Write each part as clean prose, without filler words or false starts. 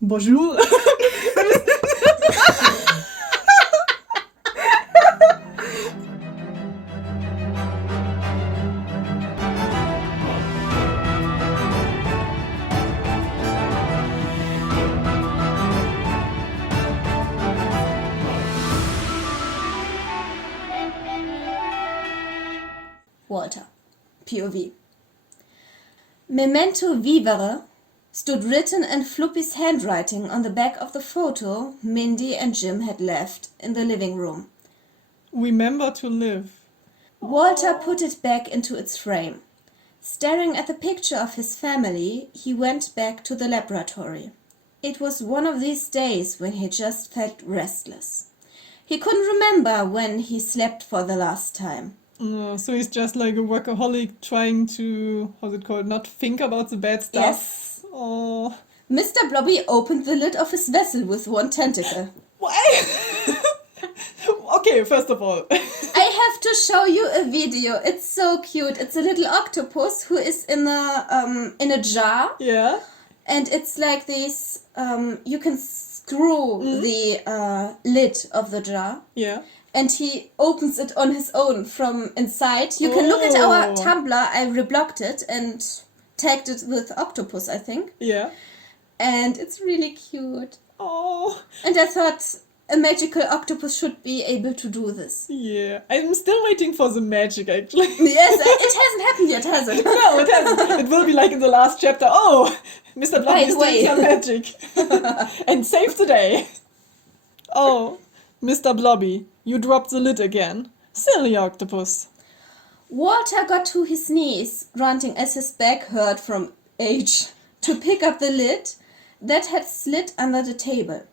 Bonjour. Walter, POV. Memento vivere stood written in Floppy's handwriting on the back of the photo Mindy and Jim had left in the living room. Remember to live. Walter put it back into its frame. Staring at the picture of his family, he went back to the laboratory. It was one of these days when he just felt restless. He couldn't remember when he slept for the last time. So he's just like a workaholic trying to, how's it called, not think about the bad stuff. Yes. Oh. Mr. Blobby opened the lid of his vessel with one tentacle. Why? Okay, first of all. I have to show you a video. It's so cute. It's a little octopus who is in a jar. Yeah. And it's like this, you can screw the lid of the jar. Yeah. And he opens it on his own from inside. You can look at our Tumblr. I reblogged it and tagged it with octopus, I think. Yeah. And it's really cute. Oh. And I thought a magical octopus should be able to do this. Yeah. I'm still waiting for the magic, actually. Yes, it hasn't happened yet, has it? No, it hasn't. It will be like in the last chapter. Oh, Mr. Blobby is doing some magic. And save the day. Oh, Mr. Blobby, you dropped the lid again. Silly octopus. Walter got to his knees, grunting as his back hurt from age, to pick up the lid that had slid under the table.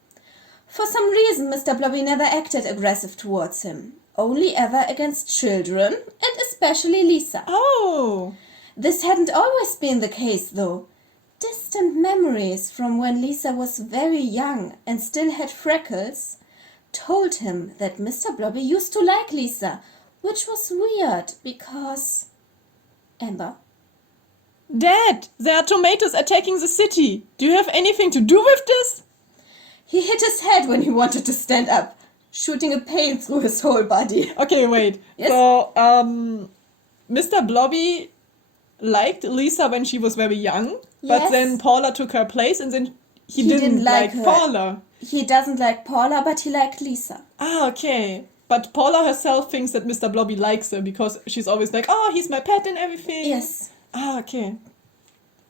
For some reason, Mr. Blobby never acted aggressive towards him, only ever against children, and especially Lisa. Oh. This hadn't always been the case, though. Distant memories from when Lisa was very young and still had freckles told him that Mr. Blobby used to like Lisa, which was weird because... Amber? Dad, there are tomatoes attacking the city. Do you have anything to do with this? He hit his head when he wanted to stand up, shooting a pain through his whole body. Okay, wait. Yes? So, Mr. Blobby liked Lisa when she was very young, but Yes. then Paula took her place and then he He didn't didn't like like her. Paula. He doesn't like Paula, but he liked Lisa. Ah, okay. But Paula herself thinks that Mr. Blobby likes her because she's always like, oh, he's my pet and everything. Yes. Ah, okay.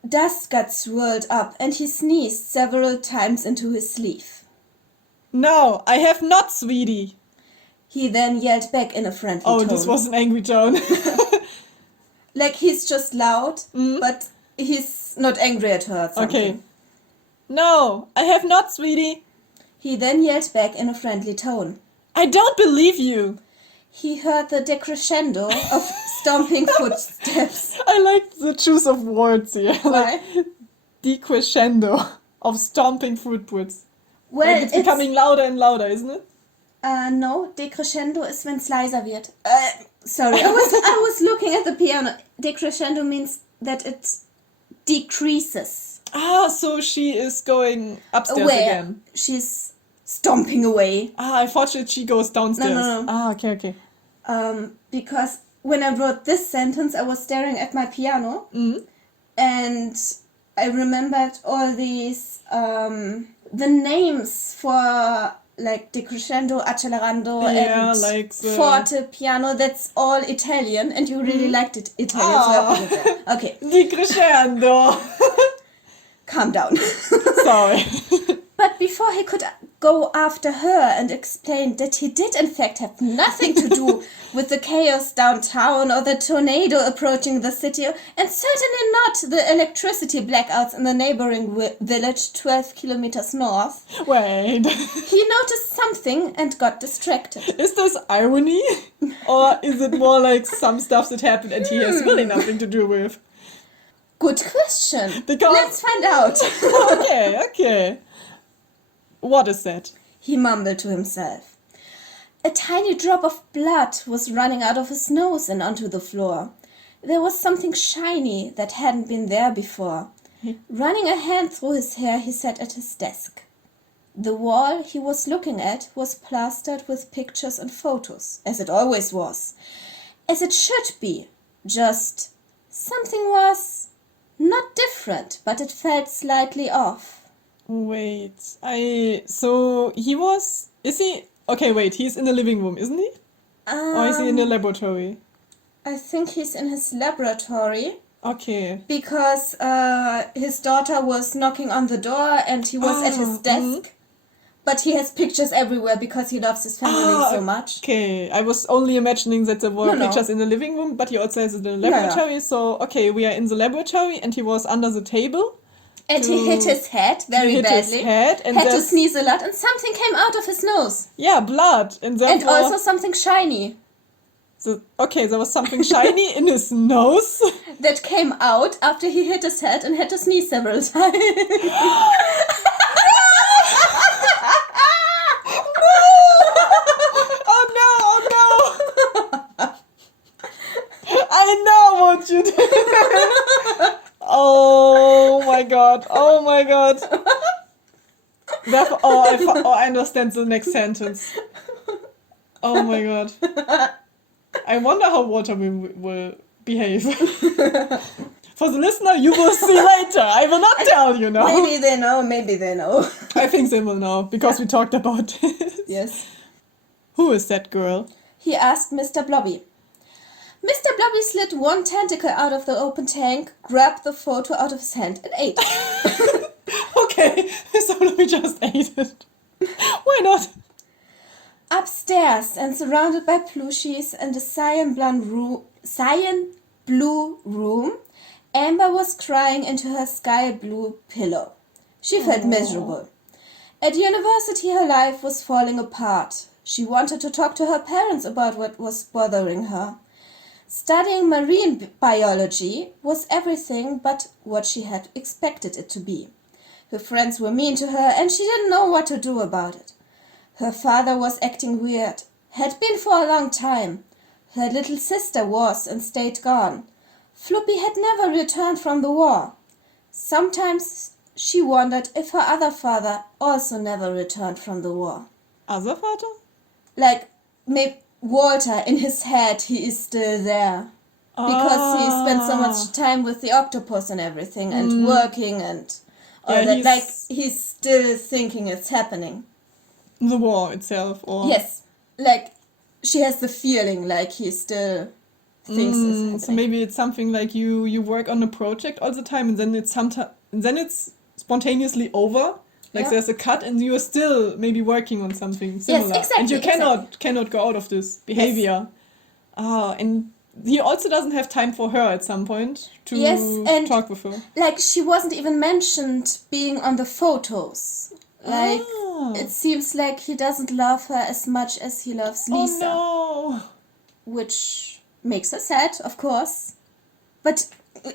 Dust got swirled up and he sneezed several times into his sleeve. No, I have not, sweetie. He then yelled back in a friendly Oh, tone. this was an angry tone. Like he's just loud, but he's not angry at her or something. Okay. No, I have not, sweetie. He then yelled back in a friendly tone. I don't believe you. He heard the decrescendo of stomping footsteps. I like the choose of words here. Why? Like decrescendo of stomping footprints. Well, Like it's becoming louder and louder, isn't it? No, decrescendo ist, wenn's leiser wird. Sorry, I was looking at the piano. Decrescendo means that it decreases. Ah, so she is going upstairs Where again. she's stomping away. Ah, I thought she goes downstairs. No. Ah, okay. Because when I wrote this sentence, I was staring at my piano. And I remembered all these, the names for like decrescendo, accelerando, Yeah, and like the... forte piano. That's all Italian, and you really liked it Italian, so I put it there. Okay, Decrescendo. calm down. Sorry. But before he could go after her and explain that he did in fact have nothing to do with the chaos downtown or the tornado approaching the city, and certainly not the electricity blackouts in the neighboring village 12 kilometers north, Wait. he noticed something and got distracted. Is this irony? Or is it more like some stuff that happened and he has really nothing to do with? Good question. Because- Let's find out. Okay. What is that? He mumbled to himself. A tiny drop of blood was running out of his nose and onto the floor. There was something shiny that hadn't been there before. Running a hand through his hair, he sat at his desk. The wall he was looking at was plastered with pictures and photos, as it always was. As it should be. Just something was not different, but it felt slightly off. Wait, so he was, is he, okay, wait, he's in the living room, isn't he? Or is he in the laboratory? I think he's in his laboratory. Okay. Because his daughter was knocking on the door and he was at his desk. But he has pictures everywhere because he loves his family so much. Okay, I was only imagining that there were No. pictures in the living room, but he also has it in the laboratory. Yeah. So, okay, we are in the laboratory and he was under the table. And he hit his head very badly. His head and had to sneeze a lot and something came out of his nose. Yeah, blood. And also something shiny. So, okay, there was something shiny in his nose. That came out after he hit his head and had to sneeze several times. I know what you did. Oh my god. I understand the next sentence. Oh my god. I wonder how water will behave. For the listener, you will see later. I will not tell you now. Maybe they know. I think they will know, because we talked about it. Yes. Who is that girl? He asked Mr. Blobby. Mr. Blobby slid one tentacle out of the open tank, grabbed the photo out of his hand and ate. Okay, so Blobby just ate it. Why not? Upstairs and surrounded by plushies and a cyan blue room, Amber was crying into her sky blue pillow. She felt miserable. At university her life was falling apart. She wanted to talk to her parents about what was bothering her. Studying marine biology was everything but what she had expected it to be. Her friends were mean to her and she didn't know what to do about it. Her father was acting weird, had been for a long time. Her little sister was and stayed gone. Floppy had never returned from the war. Sometimes she wondered if her other father also never returned from the war. Other father? Like, maybe Walter, in his head, he is still there. Because he spent so much time with the octopus and everything, and working and all that. Like, he's still thinking it's happening. The war itself, or... Yes. Like, she has the feeling like he still thinks it's happening. So maybe it's something like you work on a project all the time, and then it's spontaneously over. Like there's a cut and you're still maybe working on something similar. Yes, exactly. And you cannot go out of this behavior. Yes. And he also doesn't have time for her at some point to talk with her. Like, she wasn't even mentioned being on the photos. Like, it seems like he doesn't love her as much as he loves Lisa. Oh no! Which makes her sad, of course. But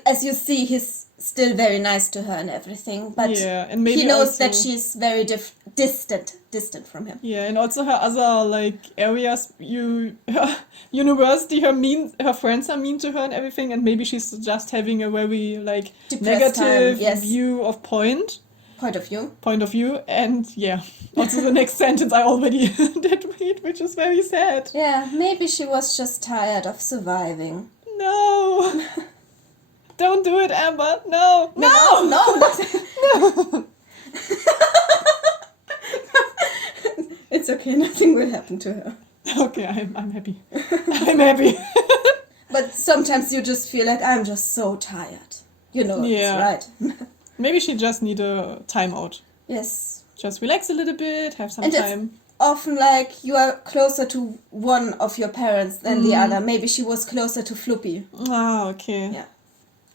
as you see, he's still very nice to her and everything. But and maybe he knows also, that she's very distant from him. Yeah, and also her other like areas. Her university, her friends are mean to her and everything, and maybe she's just having a very like depressed negative view of point of view, and also the next sentence I already did read, which is very sad. Yeah, maybe she was just tired of surviving. No. Don't do it, Amber. No. It's okay, nothing will happen to her. Okay, I'm happy. I'm happy. But sometimes you just feel like I'm just so tired. You know, that's right. Maybe she just need a timeout. Yes. Just relax a little bit, have some and time. It's often like you are closer to one of your parents than the other. Maybe she was closer to Floppy. Ah, okay. Yeah.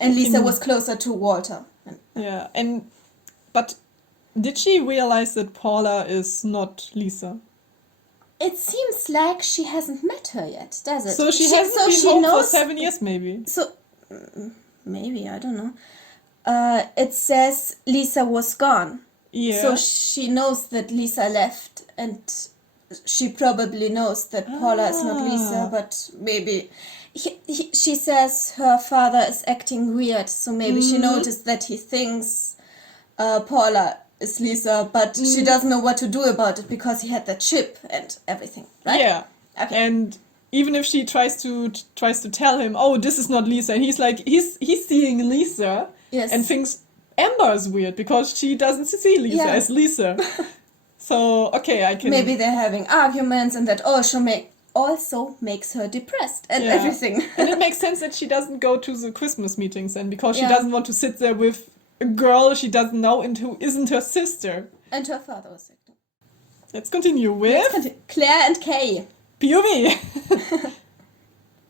And Lisa was closer to Walter. Yeah, but did she realize that Paula is not Lisa? It seems like she hasn't met her yet, does it? So she hasn't been home for 7 years, maybe. So, maybe, I don't know. It says Lisa was gone. Yeah. So she knows that Lisa left, and she probably knows that Paula is not Lisa, but maybe She says her father is acting weird, so maybe she noticed that he thinks Paula is Lisa, but she doesn't know what to do about it because he had that chip and everything, right? Yeah. Okay. And even if she tries to tell him, oh, this is not Lisa, and he's like, he's seeing Lisa, Yes. and thinks Amber is weird because she doesn't see Lisa Yeah. as Lisa. So okay, I can Maybe they're having arguments, and that also makes her depressed and Yeah. everything. And it makes sense that she doesn't go to the Christmas meetings then, because she Yeah. doesn't want to sit there with a girl she doesn't know and who isn't her sister. And her father was acting. Let's continue with Claire and Kay. POV.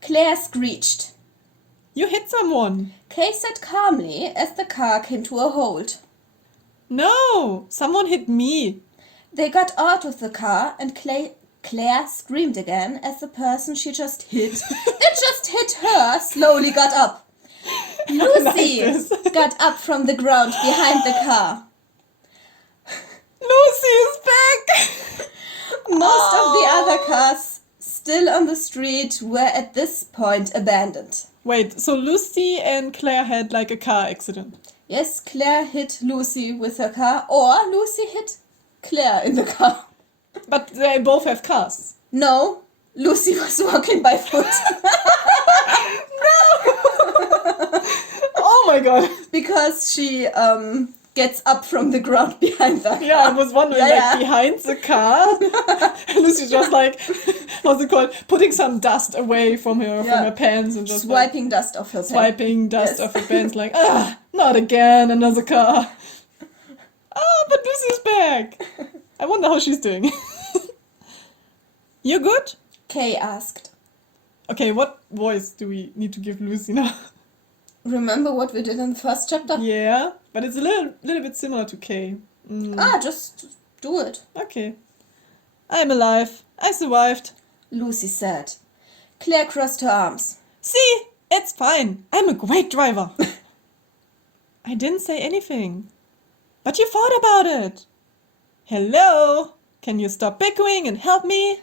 Claire screeched. You hit someone. Kay sat calmly as the car came to a halt. No, someone hit me. They got out of the car and Claire screamed again as the person she just hit, her, slowly got up. Lucy got up from the ground behind the car. Lucy is back. Most of the other cars still on the street were at this point abandoned. Wait, so Lucy and Claire had like a car accident. Yes, Claire hit Lucy with her car, or Lucy hit Claire in the car. But they both have cars. No, Lucy was walking by foot. Oh my god. Because she gets up from the ground behind the car. Yeah, I was wondering, behind the car. Lucy's just like, what's it called? Putting some dust away from her pants and just swiping dust off her pants. Swiping dust off her pants, like, not again, another car. But Lucy's back. I wonder how she's doing. You good? Kay asked. Okay, what voice do we need to give Lucy now? Remember what we did in the first chapter? Yeah, but it's a little bit similar to Kay. Just do it. Okay. I'm alive. I survived. Lucy said. Claire crossed her arms. See, it's fine. I'm a great driver. I didn't say anything. But you thought about it. Hello? Can you stop bickering and help me?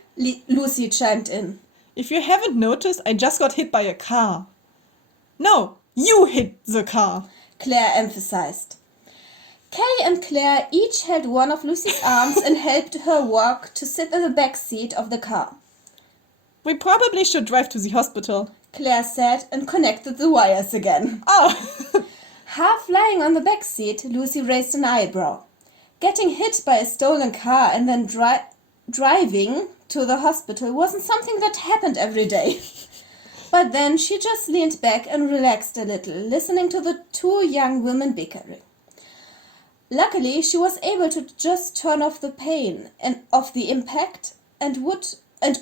Lucy chimed in. If you haven't noticed, I just got hit by a car. No, you hit the car. Claire emphasized. Kay and Claire each held one of Lucy's arms and helped her walk to sit in the back seat of the car. We probably should drive to the hospital, Claire said and connected the wires again. Oh! Half lying on the back seat, Lucy raised an eyebrow. Getting hit by a stolen car and then driving to the hospital wasn't something that happened every day. But then she just leaned back and relaxed a little, listening to the two young women bickering. Luckily, she was able to just turn off the pain and of the impact and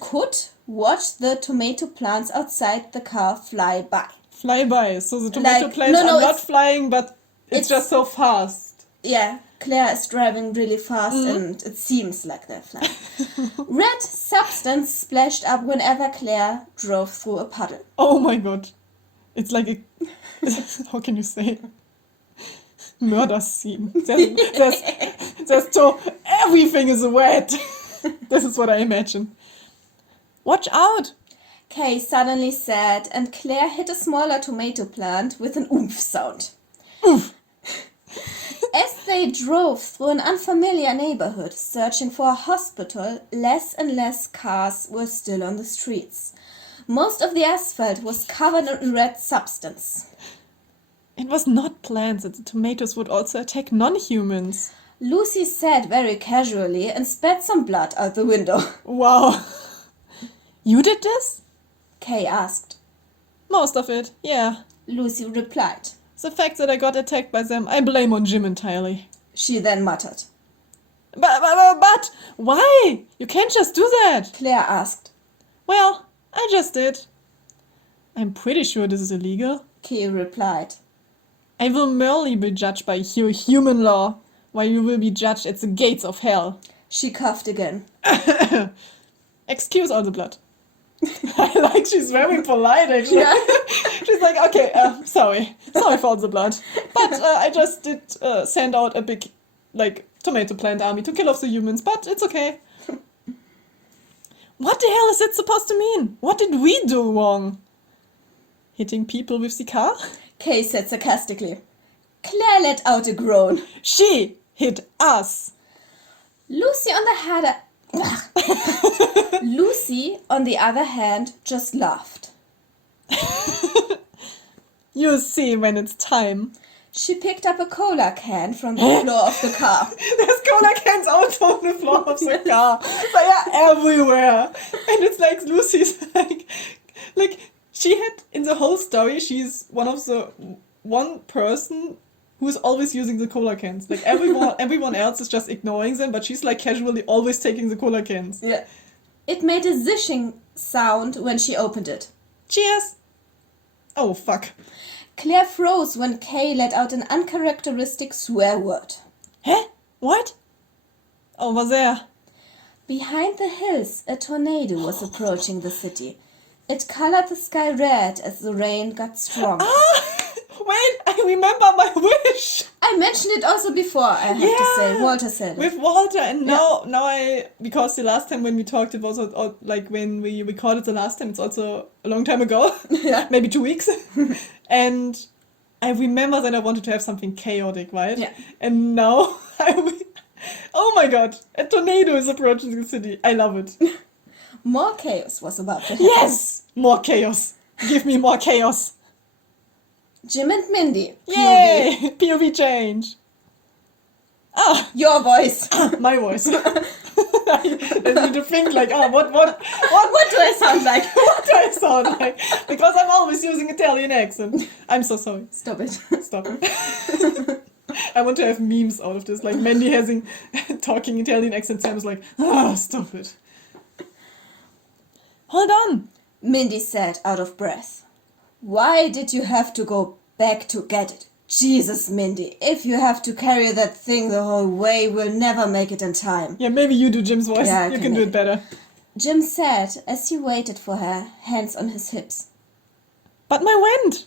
could watch the tomato plants outside the car fly by. Fly by. So the tomato plants are not flying, but it's just so fast. Yeah, Claire is driving really fast and it seems like they're flying. Red substance splashed up whenever Claire drove through a puddle. Oh my god. It's like a... How can you say? Murder scene. Everything is wet. This is what I imagine. Watch out! Kay suddenly said, and Claire hit a smaller tomato plant with an oomph sound. Oof! As they drove through an unfamiliar neighborhood, searching for a hospital, less and less cars were still on the streets. Most of the asphalt was covered in red substance. It was not plants that the tomatoes would also attack non-humans. Lucy said very casually and spat some blood out the window. Wow. You did this? Kay asked. Most of it, yeah. Lucy replied. The fact that I got attacked by them, I blame on Jim entirely. She then muttered. But why? You can't just do that. Claire asked. Well, I just did. I'm pretty sure this is illegal. Kay replied. I will merely be judged by your human law, while you will be judged at the gates of hell. She coughed again. Excuse all the blood. I like she's very polite actually. Yeah. She's like, okay, sorry for all the blood. But I just did send out a big, tomato plant army to kill off the humans, but it's okay. What the hell is it supposed to mean? What did we do wrong? Hitting people with the car? Kay said sarcastically. Claire let out a groan. She hit us. Lucy, on the other hand, just laughed. You see when it's time. She picked up a cola can from the floor of the car. There's cola cans also on the floor of the car. They are everywhere. And it's like Lucy's like she had, in the whole story, she's one person who's always using the cola cans. Like everyone else is just ignoring them, but she's like casually always taking the cola cans. Yeah. It made a zishing sound when she opened it. Cheers! Oh, fuck. Claire froze when Kay let out an uncharacteristic swear word. Hä? What? Over there. Behind the hills, a tornado was approaching the city. It colored the sky red as the rain got stronger. Wait, I remember my wish. I mentioned it also before, I have to say. Walter said it. With Walter, and now because the last time when we talked, it was like when we recorded the last time, it's also a long time ago. Yeah. Maybe 2 weeks. And I remember that I wanted to have something chaotic, right? Yeah. And now oh my god, a tornado is approaching the city. I love it. More chaos was about to happen. Yes! More chaos. Give me more chaos. Jim and Mindy. Yay! POV change. Your voice. My voice. I need to think like, what do I sound like? What do I sound like? Because I'm always using Italian accent. I'm so sorry. Stop it. Stop it. I want to have memes out of this, like Mandy having talking Italian accent. Sam's like, stop it. Hold on, Mindy said, out of breath. Why did you have to go back to get it? Jesus, Mindy, if you have to carry that thing the whole way, we'll never make it in time. Yeah, maybe you do Jim's voice. Yeah, you can do it better. Jim said as he waited for her, hands on his hips. But my wind!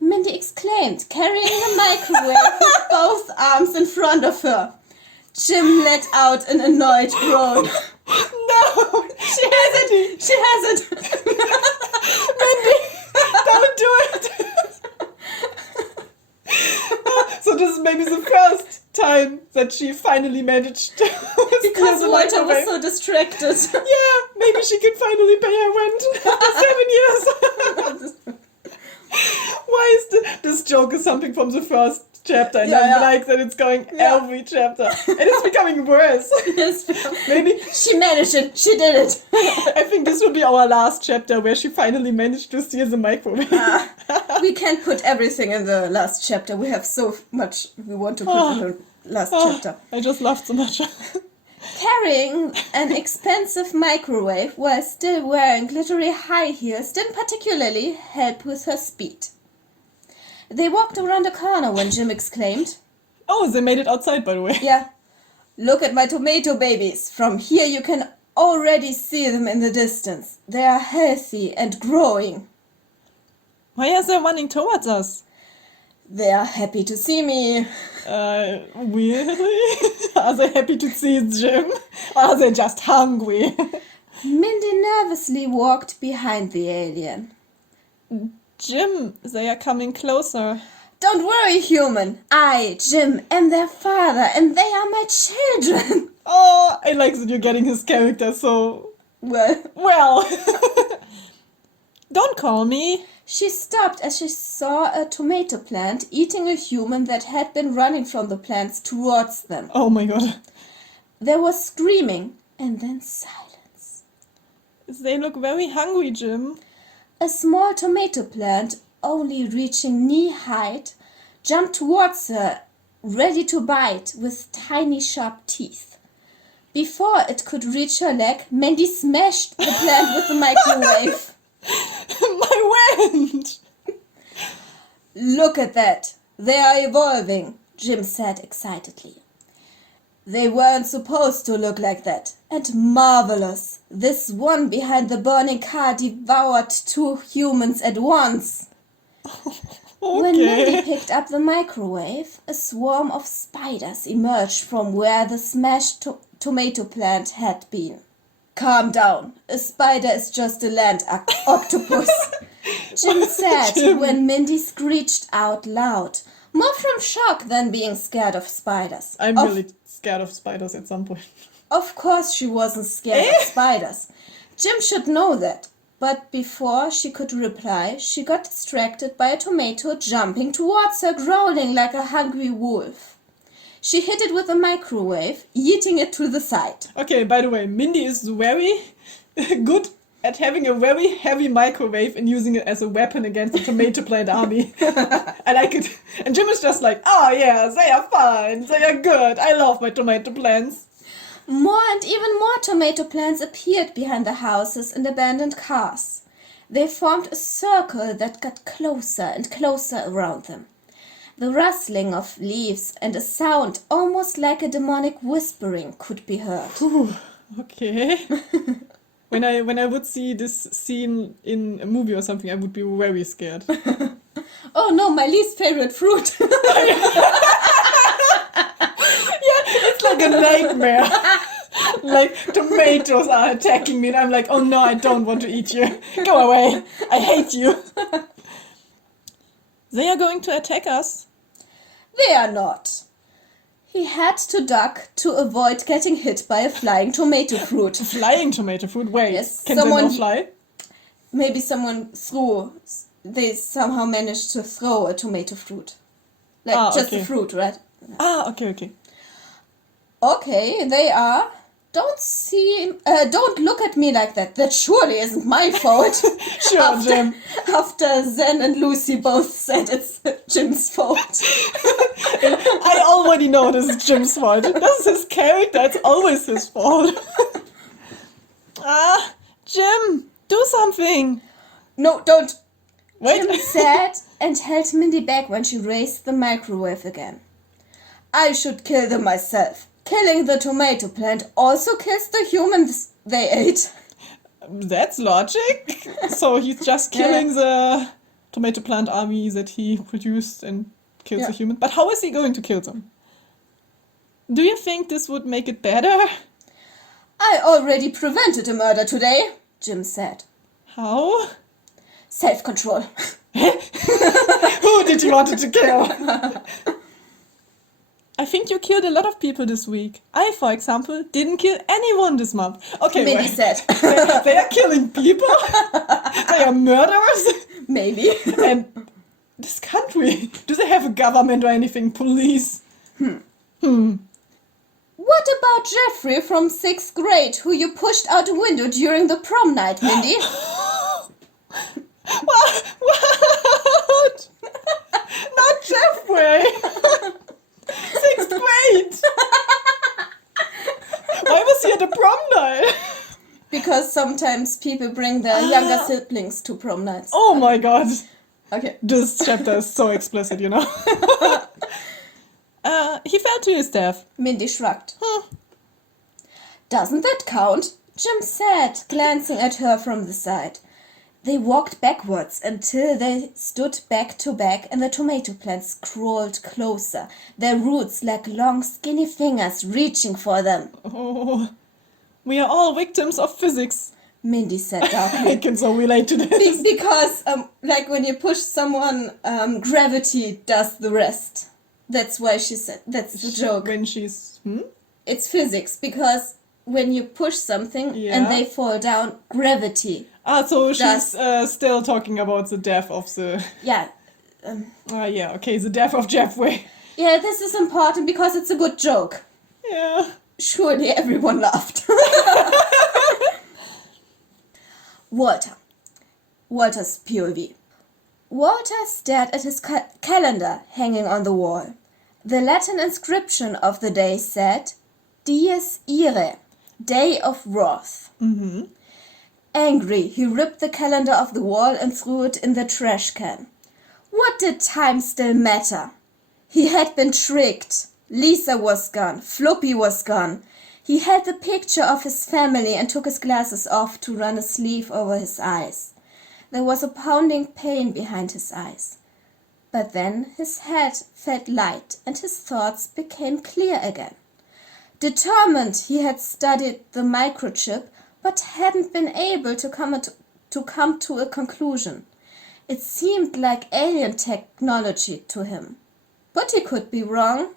Mindy exclaimed, carrying the microwave with both arms in front of her. Jim let out an annoyed groan. No! She has it! She has it! Mindy! Don't do it! So this is maybe the first time that she finally managed to because the Walter microwave. was so distracted. Yeah, maybe she can finally pay her rent after 7 years. Why is this joke is something from the first chapter, and I like that it's going every chapter, and it's becoming worse. Yes, maybe she managed it. She did it. I think this will be our last chapter where she finally managed to steal the microwave. We can't put everything in the last chapter. We have so much we want to put in the last chapter. I just laughed so much. Carrying an expensive microwave while still wearing glittery high heels didn't particularly help with her speed. They walked around a corner when Jim exclaimed, Oh, they made it outside, by the way. Yeah, look at my tomato babies. From here you can already see them in the distance. They are healthy and growing. Why are they running towards us? They are happy to see me. Really? Are they happy to see Jim? Or are they just hungry? Mindy nervously walked behind the alien. Jim, they are coming closer. Don't worry, human. I, Jim, am their father, and they are my children. Oh, I like that you're getting his character so... Well. Don't call me. She stopped as she saw a tomato plant eating a human that had been running from the plants towards them. Oh my god. There was screaming and then silence. They look very hungry, Jim. A small tomato plant, only reaching knee height, jumped towards her, ready to bite with tiny sharp teeth. Before it could reach her leg, Mandy smashed the plant with the microwave. My wind! Look at that. They are evolving, Jim said excitedly. They weren't supposed to look like that. And marvelous. This one behind the burning car devoured 2 humans at once. Okay. When Mindy picked up the microwave, a swarm of spiders emerged from where the smashed tomato plant had been. Calm down. A spider is just a land octopus. Jim said Jim. when Mindy screeched out loud, more from shock than being scared of spiders. I'm really scared of spiders at some point. Of course she wasn't scared of spiders. Jim should know that. But before she could reply, she got distracted by a tomato jumping towards her, growling like a hungry wolf. She hit it with a microwave, yeeting it to the side. Okay, by the way, Mindy is very good at having a very heavy microwave and using it as a weapon against the tomato plant army. I like it. And Jim is just like, oh yeah, they are fine, they are good, I love my tomato plants. More and even more tomato plants appeared behind the houses and abandoned cars. They formed a circle that got closer and closer around them. The rustling of leaves and a sound almost like a demonic whispering could be heard. Ooh, okay. When I would see this scene in a movie or something, I would be very scared. Oh no, my least favorite fruit. It's like a nightmare. Like tomatoes are attacking me and I'm like, oh no, I don't want to eat you. Go away. I hate you. They are going to attack us. They are not. He had to duck to avoid getting hit by a flying tomato fruit. Flying tomato fruit? Wait, Yes, can they not fly? Maybe someone they somehow managed to throw a tomato fruit. Like just okay. the fruit, right? Okay. Okay, they are. Don't look at me like that. That surely isn't my fault. Sure, Jim. After Zen and Lucy both said it's Jim's fault. I already know this is Jim's fault. This is his character. It's always his fault. Jim, do something. No, don't. Wait. Jim said and held Mindy back when she raised the microwave again. I should kill them myself. Killing the tomato plant also kills the humans they ate. That's logic. So he's just killing the tomato plant army that he produced and kills the human. But how is he going to kill them? Do you think this would make it better? I already prevented a murder today, Jim said. How? Self-control. Who did you want to kill? I think you killed a lot of people this week. I, for example, didn't kill anyone this month. Okay, Mindy said. They are killing people? They are murderers? Maybe. And this country, do they have a government or anything? Police? What about Jeffrey from 6th grade, who you pushed out a window during the prom night, Mindy? What? Not Jeffrey! 6th grade! Why was he at the prom night? Because sometimes people bring their younger siblings to prom nights. Oh my god. Okay. This chapter is so explicit, you know. He fell to his death. Mindy shrugged. Doesn't that count? Jim said, glancing at her from the side. They walked backwards until they stood back to back and the tomato plants crawled closer, their roots like long skinny fingers reaching for them. Oh, we are all victims of physics. Mindy said darkly. I can so relate to this. Because, like when you push someone, gravity does the rest. That's why she said, that's the joke. When she's... It's physics, because when you push something and they fall down, gravity. So she's still talking about the death of the... Yeah. The death of Jeffrey. Yeah, this is important because it's a good joke. Yeah. Surely everyone laughed. Walter's POV. Walter stared at his calendar hanging on the wall. The Latin inscription of the day said, Dies Irae, Day of Wrath. Mm-hmm. Angry, he ripped the calendar off the wall and threw it in the trash can. What did time still matter? He had been tricked. Lisa was gone. Floppy was gone. He had the picture of his family and took his glasses off to run a sleeve over his eyes. There was a pounding pain behind his eyes. But then his head felt light and his thoughts became clear again. Determined, he had studied the microchip but hadn't been able to come to a conclusion. It seemed like alien technology to him. But he could be wrong.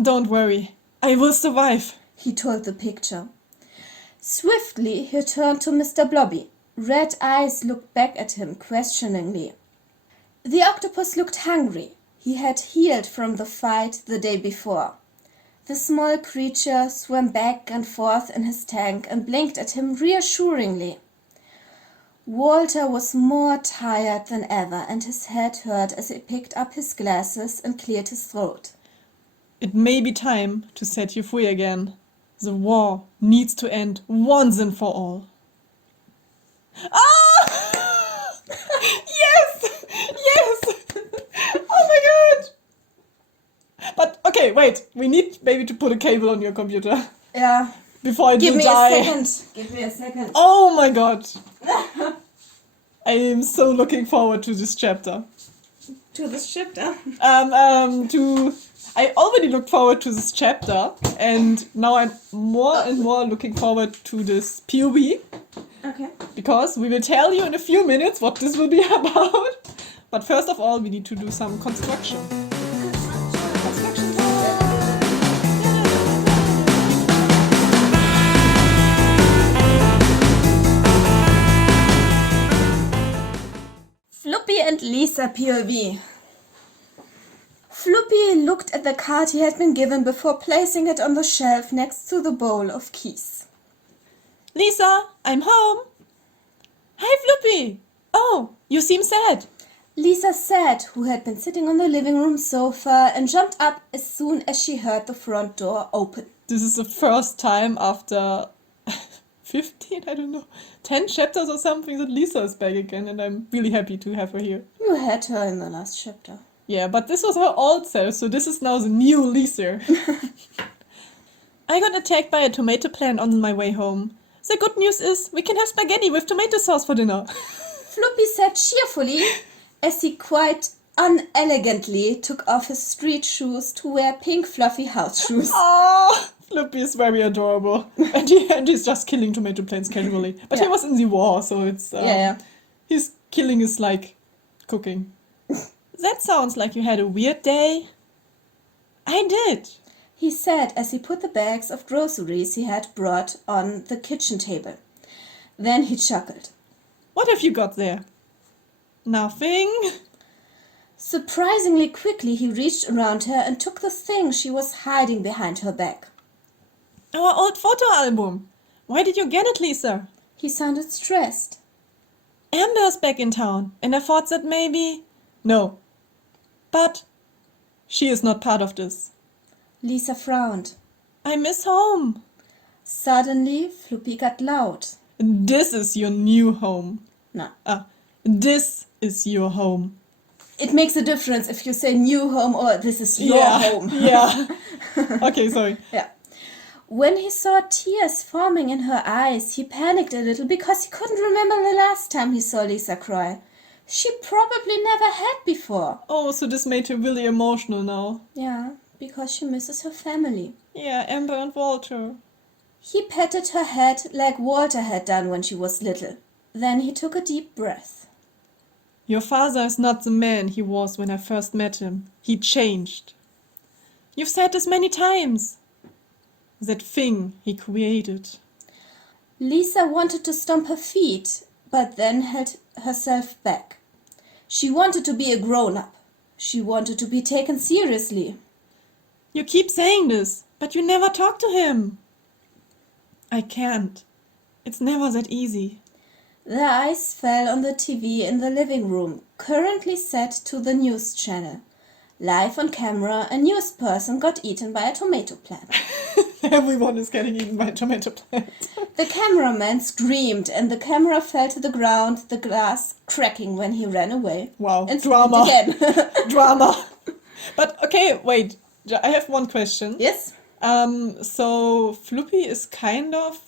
Don't worry, I will survive, he told the picture. Swiftly he turned to Mr. Blobby. Red eyes looked back at him questioningly. The octopus looked hungry. He had healed from the fight the day before. The small creature swam back and forth in his tank and blinked at him reassuringly. Walter was more tired than ever, and his head hurt as he picked up his glasses and cleared his throat. It may be time to set you free again. The war needs to end once and for all. Ah! Yes! Yes! Oh my god! But, okay, wait. We need maybe to put a cable on your computer. Yeah. Before I Give do me die. a second. Give me a second. Oh my god. I am so looking forward to this chapter. To this chapter? I already looked forward to this chapter, and now I'm more and more looking forward to this POV. Okay. Because we will tell you in a few minutes what this will be about. But first of all, we need to do some construction. Construction time! Floppy and Lisa POV. Floppy looked at the card he had been given before placing it on the shelf next to the bowl of keys. Lisa, I'm home. Hi, Floppy. Oh, you seem sad. Lisa said, who had been sitting on the living room sofa and jumped up as soon as she heard the front door open. This is the first time after 15, I don't know, 10 chapters or something that Lisa is back again, and I'm really happy to have her here. You had her in the last chapter. Yeah, but this was her old self, so this is now the new Lisa. I got attacked by a tomato plant on my way home. The good news is we can have spaghetti with tomato sauce for dinner. Floppy said cheerfully as he quite unelegantly took off his street shoes to wear pink fluffy house shoes. Oh, Floppy is very adorable. And he's just killing tomato plants casually. But he was in the war, so it's... His killing is like cooking. That sounds like you had a weird day. I did, he said as he put the bags of groceries he had brought on the kitchen table. Then he chuckled. What have you got there? Nothing. Surprisingly quickly he reached around her and took the thing she was hiding behind her back. Our old photo album. Why did you get it, Lisa? He sounded stressed. Amber's back in town, and I thought that maybe... No. But she is not part of this. Lisa frowned. I miss home. Suddenly, Floppy got loud. This is your new home. No. This is your home. It makes a difference if you say new home or this is your home. Yeah. Okay, sorry. Yeah. When he saw tears forming in her eyes, he panicked a little because he couldn't remember the last time he saw Lisa cry. She probably never had before. Oh, so this made her really emotional now. Yeah, because she misses her family. Yeah, Amber and Walter. He patted her head like Walter had done when she was little. Then he took a deep breath. Your father is not the man he was when I first met him. He changed. You've said this many times. That thing he created. Lisa wanted to stomp her feet, but then held herself back. She wanted to be a grown-up. She wanted to be taken seriously. You keep saying this, but you never talk to him. I can't. It's never that easy. Their eyes fell on the TV in the living room, currently set to the news channel. Live on camera, a news person got eaten by a tomato plant. Everyone is getting eaten by a tomato plant. The cameraman screamed and the camera fell to the ground, the glass cracking when he ran away. Wow, and drama. Again. Drama. But okay, wait. I have one question. Yes? So Floppy is kind of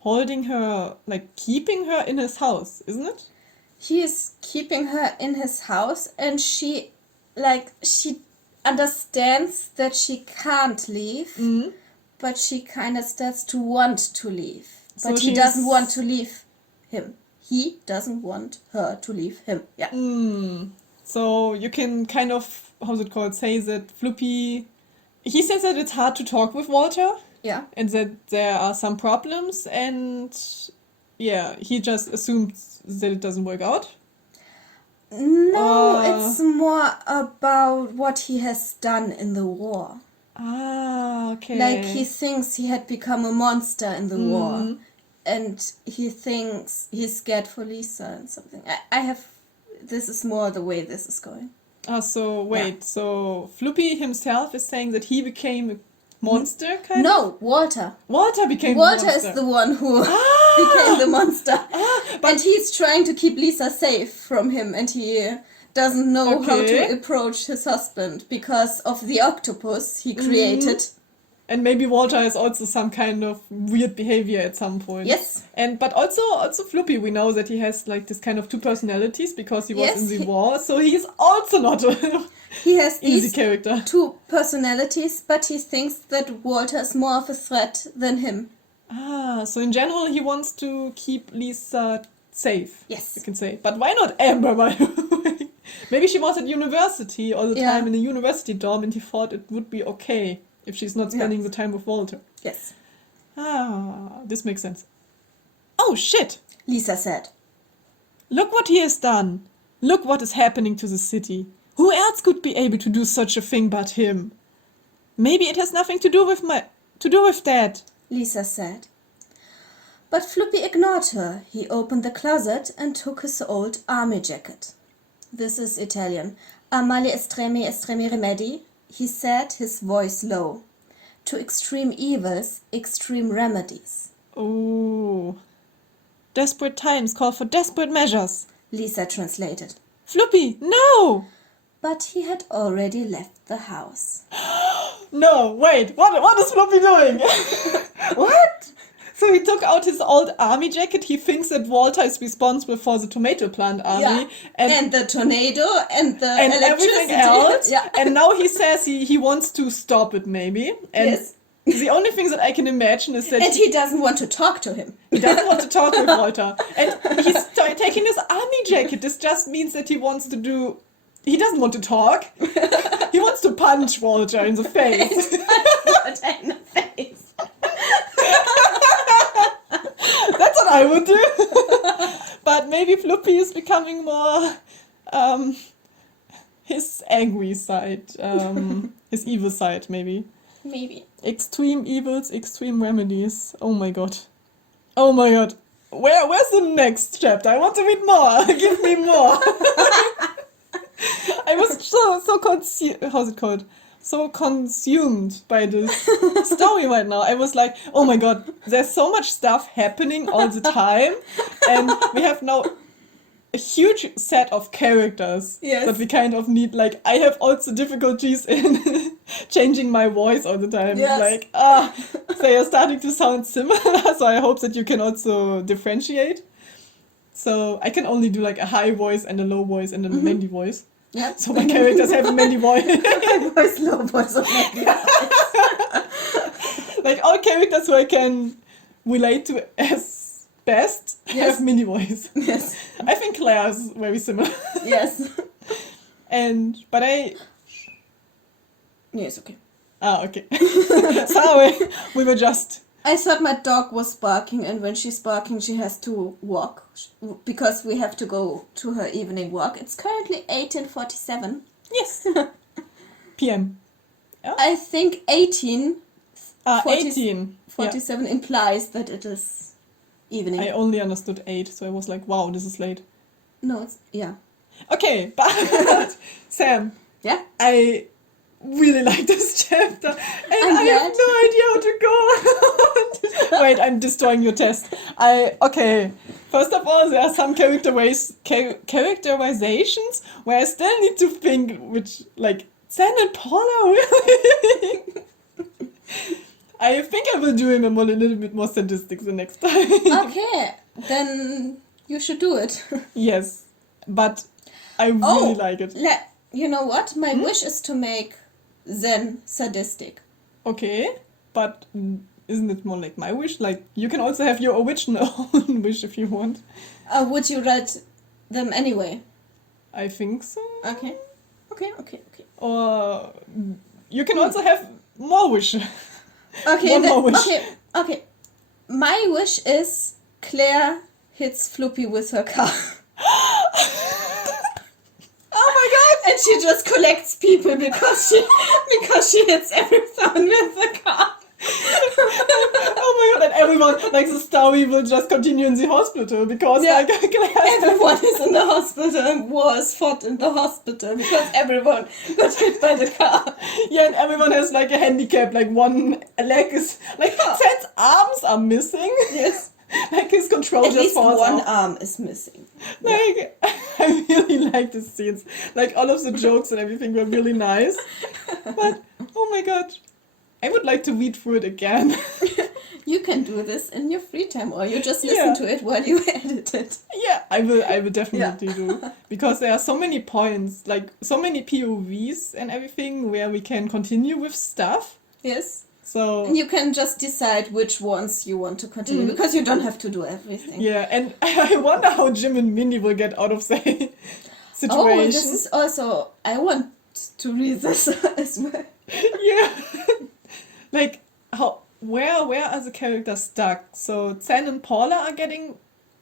holding her, like keeping her in his house, isn't it? He is keeping her in his house and she understands that she can't leave, but she kind of starts to want to leave. But So he doesn't want to leave him. he doesn't want her to leave him. Yeah. So you can kind of, how's it called, say that Floopy... He says that it's hard to talk with Walter. Yeah. And that there are some problems, and yeah, he just assumes that it doesn't work out. No, it's more about what he has done in the war. Ah, okay. Like, he thinks he had become a monster in the war. And he thinks he's scared for Lisa and something. This is more the way this is going. So wait, so Floopy himself is saying that he became a monster, kind of? No, Walter. Walter became the monster. Walter is the one who became the monster. And he's trying to keep Lisa safe from him, and he doesn't know how to approach his husband because of the octopus he created. And maybe Walter has also some kind of weird behavior at some point. Yes. But also Floopy, we know that he has like this kind of two personalities because he was in the war, so he's also not a he has easy these character. two personalities, but he thinks that Walter is more of a threat than him. So in general he wants to keep Lisa safe. Yes. You can say. But why not Amber, by the way? Maybe she was at university all the time in a university dorm, and he thought it would be okay if she's not spending the time with Walter. Yes. This makes sense. Oh, shit! Lisa said. Look what he has done. Look what is happening to the city. Who else could be able to do such a thing but him? Maybe it has nothing to do with that. Lisa said. But Floopy ignored her. He opened the closet and took his old army jacket. This is Italian. A male estremi estremi rimedi. He said, his voice low. To extreme evils, extreme remedies. Oh. Desperate times call for desperate measures. Lisa translated. Floopy, no! But he had already left the house. No, wait, what is Floopy doing? What? So he took out his old army jacket. He thinks that Walter is responsible for the tomato plant army. And the tornado and the and electricity. everything else. And now he says he wants to stop it, maybe. And the only thing that I can imagine is that... And he doesn't want to talk to him. He doesn't want to talk with Walter. And he's taking his army jacket. This just means that he wants to do... He doesn't want to talk. He wants to punch Walter in the face. Walter in the face. That's what I would do. But maybe Floopy is becoming more his angry side, his evil side, maybe. Maybe. Extreme evils, extreme remedies. Oh my god. Oh my god. Where's the next chapter? I want to read more. Give me more. I was so consumed by this story right now. I was like, oh my god, there's so much stuff happening all the time, and we have now a huge set of characters that we kind of need. Like, I have also difficulties in changing my voice all the time. Like, they are starting to sound similar, so I hope that you can also differentiate. So I can only do like a high voice and a low voice and a Mandy voice. Yeah. So my characters have a Mandy voice. High voice, low voice, or Mandy voice. Like all characters who I can relate to as best have Mindy voice. Yes. I think Claire is very similar. Yes. But I... Yes, okay. Okay. Sorry, we were just... I thought my dog was barking, and when she's barking, she has to walk, because we have to go to her evening walk. It's currently 18:47. Yes. PM. Yeah? I think 18:47 implies that it is evening. I only understood 8, so I was like, wow, this is late. No, it's... Yeah. Okay, but... Sam. Yeah? I really like this chapter, and I have no idea how to go on. Wait, I'm destroying your test. Okay. First of all, there are some characterizations where I still need to think, which, like, Sam and Paula, really? I think I will do him a little bit more sadistic the next time. Okay, then you should do it. Yes, but I really like it. You know what? My wish is to make Zen sadistic. Okay. but isn't it more like my wish? Like, you can also have your original own wish if you want. Would you write them anyway? I think so. Okay. Or you can also have more wishes. Okay, more wish. Okay. My wish is Claire hits Floppy with her car. Oh my god! And she just collects people because she hits everyone with the car. Oh my god, and everyone, like, the story will just continue in the hospital because, like, everyone is in the hospital and war is fought in the hospital because everyone got hit by the car. Yeah, and everyone has, like, a handicap, like, one leg is, like, Ted's arms are missing. Yes. Like, his control At just least falls one off. arm is missing. Like, I really like the scenes. Like, all of the jokes and everything were really nice. But, oh my god. I would like to read through it again. You can do this in your free time, or you just listen to it while you edit it. Yeah, I will definitely do. Because there are so many points, like, so many POVs and everything where we can continue with stuff. Yes. So... And you can just decide which ones you want to continue, because you don't have to do everything. Yeah, and I wonder how Jim and Mindy will get out of the situation. Oh, this is also... I want to read this as well. Yeah. Like, where are the characters stuck? So Sam and Paula are getting,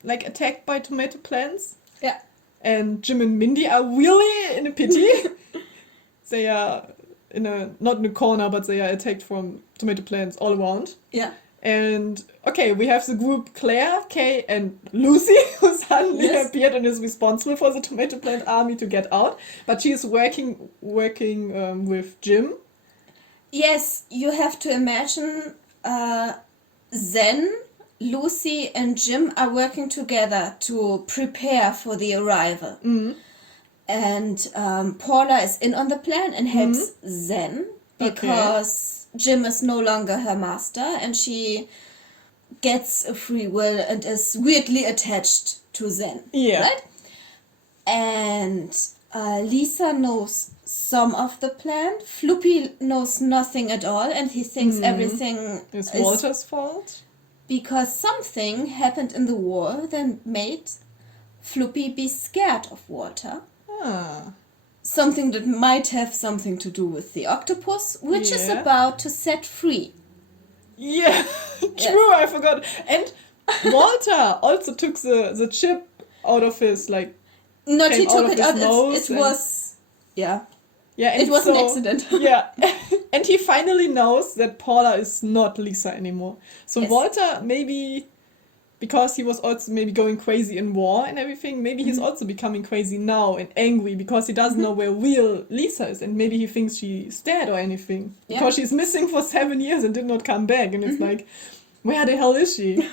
like, attacked by tomato plants. Yeah. And Jim and Mindy are really in a pity. They are not in a corner, but they are attacked from tomato plants all around. Yeah. And, okay, we have the group Claire, Kay, and Lucy, who suddenly appeared and is responsible for the tomato plant army to get out. But she is working with Jim. Yes, you have to imagine Zen, Lucy, and Jim are working together to prepare for the arrival. Mm. And Paula is in on the plan and helps Zen because Jim is no longer her master and she gets a free will and is weirdly attached to Zen. Yeah. Right? And Lisa knows some of the plan. Floppy knows nothing at all and he thinks everything It's Walter's fault. Because something happened in the war that made Floppy be scared of Walter. Ah. Something that might have something to do with the octopus, which is Yeah. about to set free. Yeah, true, I forgot. And Walter also took the chip out of his, like... Not he Came out took of it his out, nose it and- was... Yeah. Yeah, and It was an accident. Yeah, and he finally knows that Paula is not Lisa anymore. So Yes. Walter, maybe, because he was also maybe going crazy in war and everything, maybe he's also becoming crazy now and angry because he doesn't know where real Lisa is and maybe he thinks she's dead or anything. Yeah. Because she's missing for 7 years and did not come back and it's like, where the hell is she?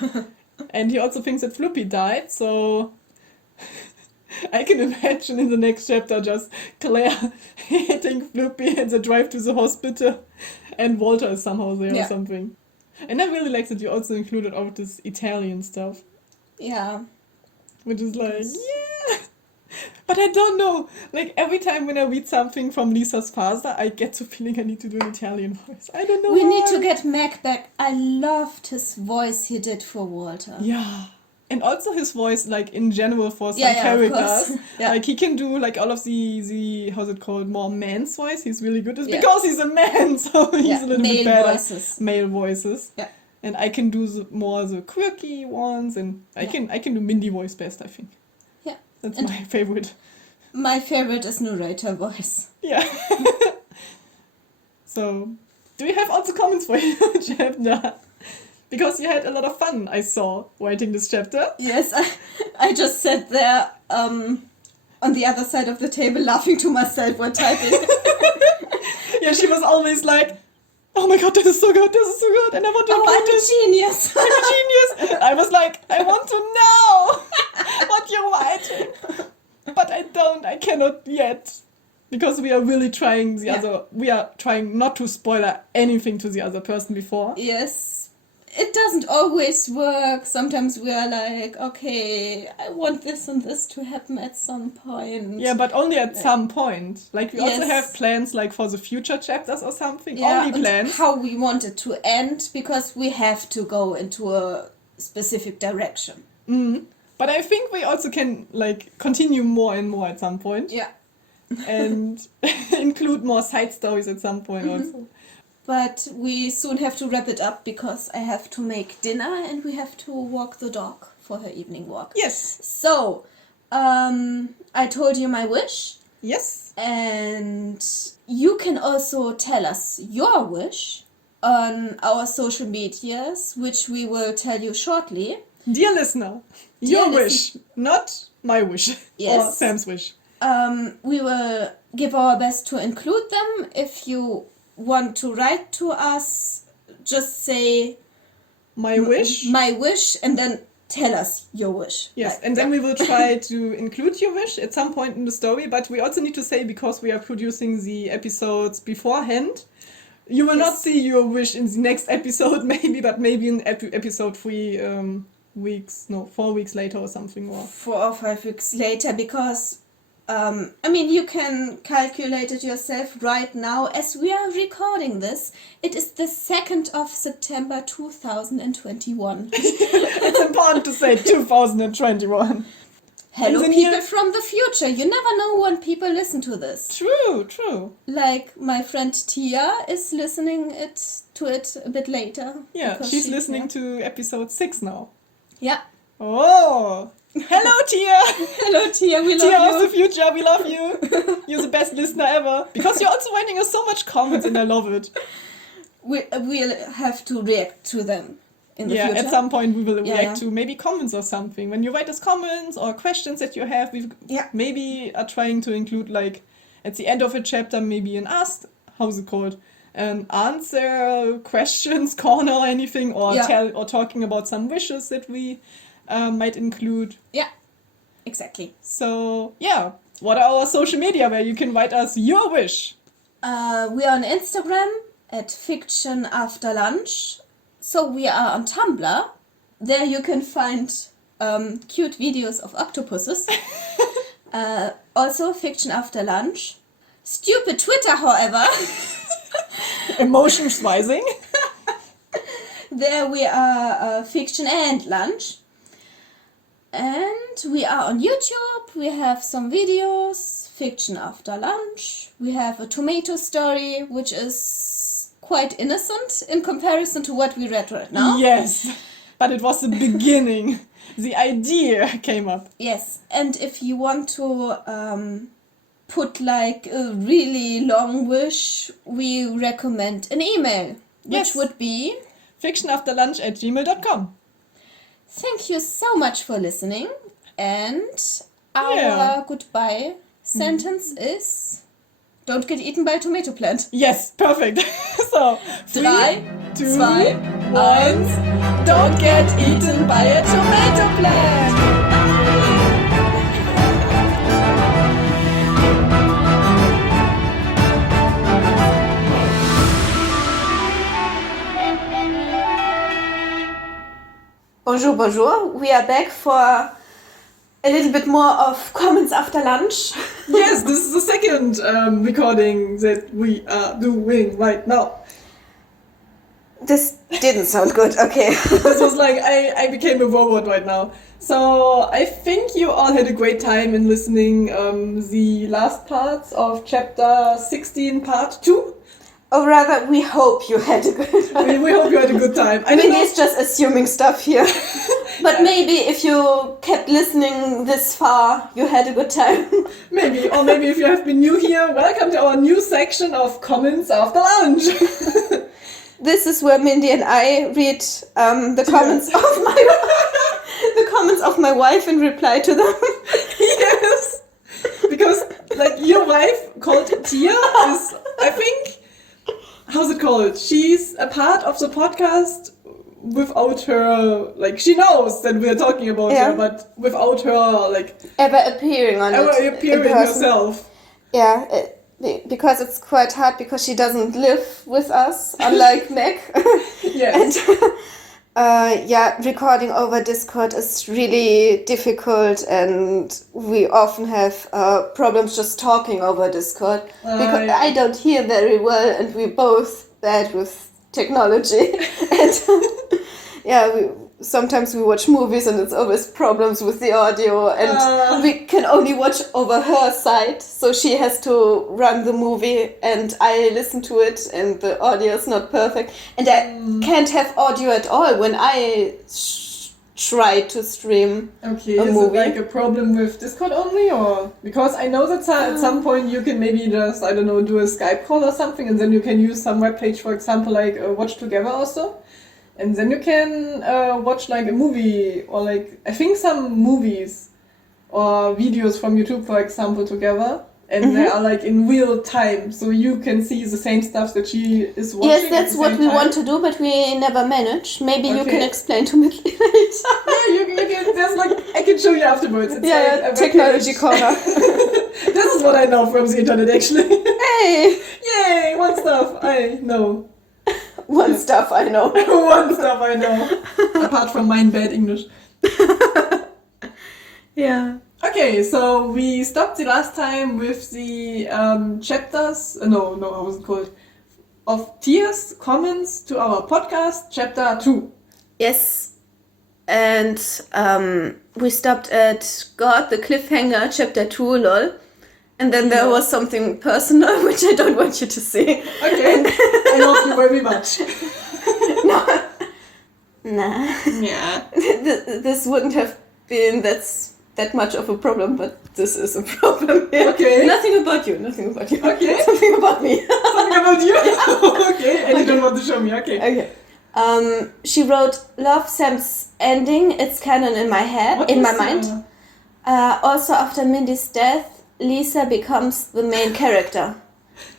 And he also thinks that Floppy died, so... I can imagine in the next chapter just Claire hitting Floppy and the drive to the hospital and Walter is somehow there or something. And I really like that you also included all of this Italian stuff. Yeah. Which is like, yeah! But I don't know. Like, every time when I read something from Lisa's father, I get the feeling I need to do an Italian voice. I don't know We why. need to get Mac back. I loved his voice he did for Walter. Yeah. And also his voice, like, in general for some Yeah, of characters. course. Yeah. Like, he can do, like, all of the how's it called, more man's voice. He's really good. It's Yeah. because he's a man, so he's a little Male bit better. voices. Male voices. Yeah. And I can do more the quirky ones, and I can do Mindy voice best, I think. Yeah. That's And- my favorite. My favorite is narrator voice. Yeah. So, do you have also comments for your chapter? Because you had a lot of fun, I saw, writing this chapter. Yes, I just sat there on the other side of the table laughing to myself while typing. Yeah, she was always like, oh my god, this is so good, and I want to Oh, include I'm a this. genius. I'm a genius. I was like, I want to know what you're writing. But I cannot yet. Because we are really trying we are trying not to spoiler anything to the other person before. Yes. it doesn't always work. Sometimes we are like, okay, I want this and this to happen at some point. Yeah, but only at some point. Like, we also Yes. have plans, like, for the future chapters or something. Yeah, Only and plans. how we want it to end, because we have to go into a specific direction. But I think we also can, like, continue more and more at some point. Yeah. And include more side stories at some point also. But we soon have to wrap it up, because I have to make dinner and we have to walk the dog for her evening walk. Yes. So, I told you my wish, Yes. and you can also tell us your wish on our social medias, which we will tell you shortly. Dear listener, your wish, not my wish. Yes. Or Sam's wish. We will give our best to include them. If you want to write to us, just say My wish. my wish, and then tell us your wish. Yes, Like, and then we will try to include your wish at some point in the story, but we also need to say, because we are producing the episodes beforehand, you will not see your wish in the next episode, maybe, but maybe in episode 4 weeks later or something more. 4 or 5 weeks later, because you can calculate it yourself right now. As we are recording this, it is the 2nd of September 2021. It's important to say 2021. Hello, And then people from the future. You never know when people listen to this. True. Like, my friend Tia is listening to it a bit later. Yeah, because she's listening to episode 6 now. Yeah. Oh! Hello, Tia! Hello, Tia. We love Tia you. of the future, we love you! You're the best listener ever. Because you're also writing us so much comments and I love it. We'll have to react to them in the future. At some point we will Yeah, react to maybe comments or something. When you write us comments or questions that you have, we maybe are trying to include, like, at the end of a chapter, maybe an how's it called? An answer questions corner or anything, or talking about some wishes that we might include. Yeah, exactly. So, yeah. What are our social media where you can write us your wish? We are on Instagram at Fiction After Lunch. So we are on Tumblr. There you can find cute videos of octopuses. Also Fiction After Lunch. Stupid Twitter, however. Emotion Swising. There we are Fiction and Lunch. And we are on YouTube. We have some videos. Fiction After Lunch. We have a tomato story, which is quite innocent in comparison to what we read right now. Yes, but it was the beginning. The idea came up. Yes, and if you want to put like a really long wish, we recommend an email, which would be fictionafterlunch@gmail.com. Thank you so much for listening, and our goodbye sentence is: don't get eaten by a tomato plant. Yes, perfect. So, 3, 2, 2, 1, don't get eaten by a tomato plant. Bonjour, bonjour. We are back for a little bit more of comments after lunch. Yes, this is the second recording that we are doing right now. This didn't sound good, okay. This was like, I became a robot right now. So I think you all had a great time in listening the last parts of chapter 16, part 2. Or rather, we hope you had a good time. We hope you had a good time. I mean, know. it's just assuming stuff here. But maybe if you kept listening this far, you had a good time. Maybe, or maybe if you have been new here, welcome to our new section of comments after lunch. This is where Mindy and I read the comments of my wife and reply to them. Yes, because like your wife called Tia is, I think, how's it called? She's a part of the podcast without her, like, she knows that we're talking about her, but without her, like, ever appearing on ever it. appearing herself. Yeah, because it's quite hard because she doesn't live with us, unlike Meg. Yes. recording over Discord is really difficult, and we often have problems just talking over Discord because I don't hear very well, and we're both bad with technology. And sometimes we watch movies and it's always problems with the audio, and we can only watch over her side, so she has to run the movie and I listen to it and the audio is not perfect, and I can't have audio at all when I try to stream a movie. Is it like a problem with Discord only, or because I know that at some point you can maybe just, I don't know, do a Skype call or something, and then you can use some webpage, for example, like Watch Together also. And then you can watch like a movie, or like, I think some movies or videos from YouTube, for example, together. And they are like in real time, so you can see the same stuff that she is watching. Yes, that's what we want to do, but we never manage. Maybe you can explain to me later. You can, there's like, I can show you afterwards. It's like technology corner. This is what I know from the internet, actually. Hey! Yay, one stuff I know. One stuff I know. One stuff I know. Apart from my bad English. Yeah. Okay, so we stopped the last time with the chapters. No, how was it called? Of Tia's comments to our podcast, chapter 2. Yes. And we stopped at God, the cliffhanger, chapter 2, lol. And then there was something personal, which I don't want you to see. Okay, I love you very much. Nah. Yeah. This wouldn't have been that much of a problem, but this is a problem. Yeah. Okay. Nothing about you. Okay. Something about me. Something about you? Okay, and you don't want to show me, okay. She wrote, "Love Sam's ending, it's canon in my head, in my mind. Also, after Mindy's death, Lisa becomes the main character."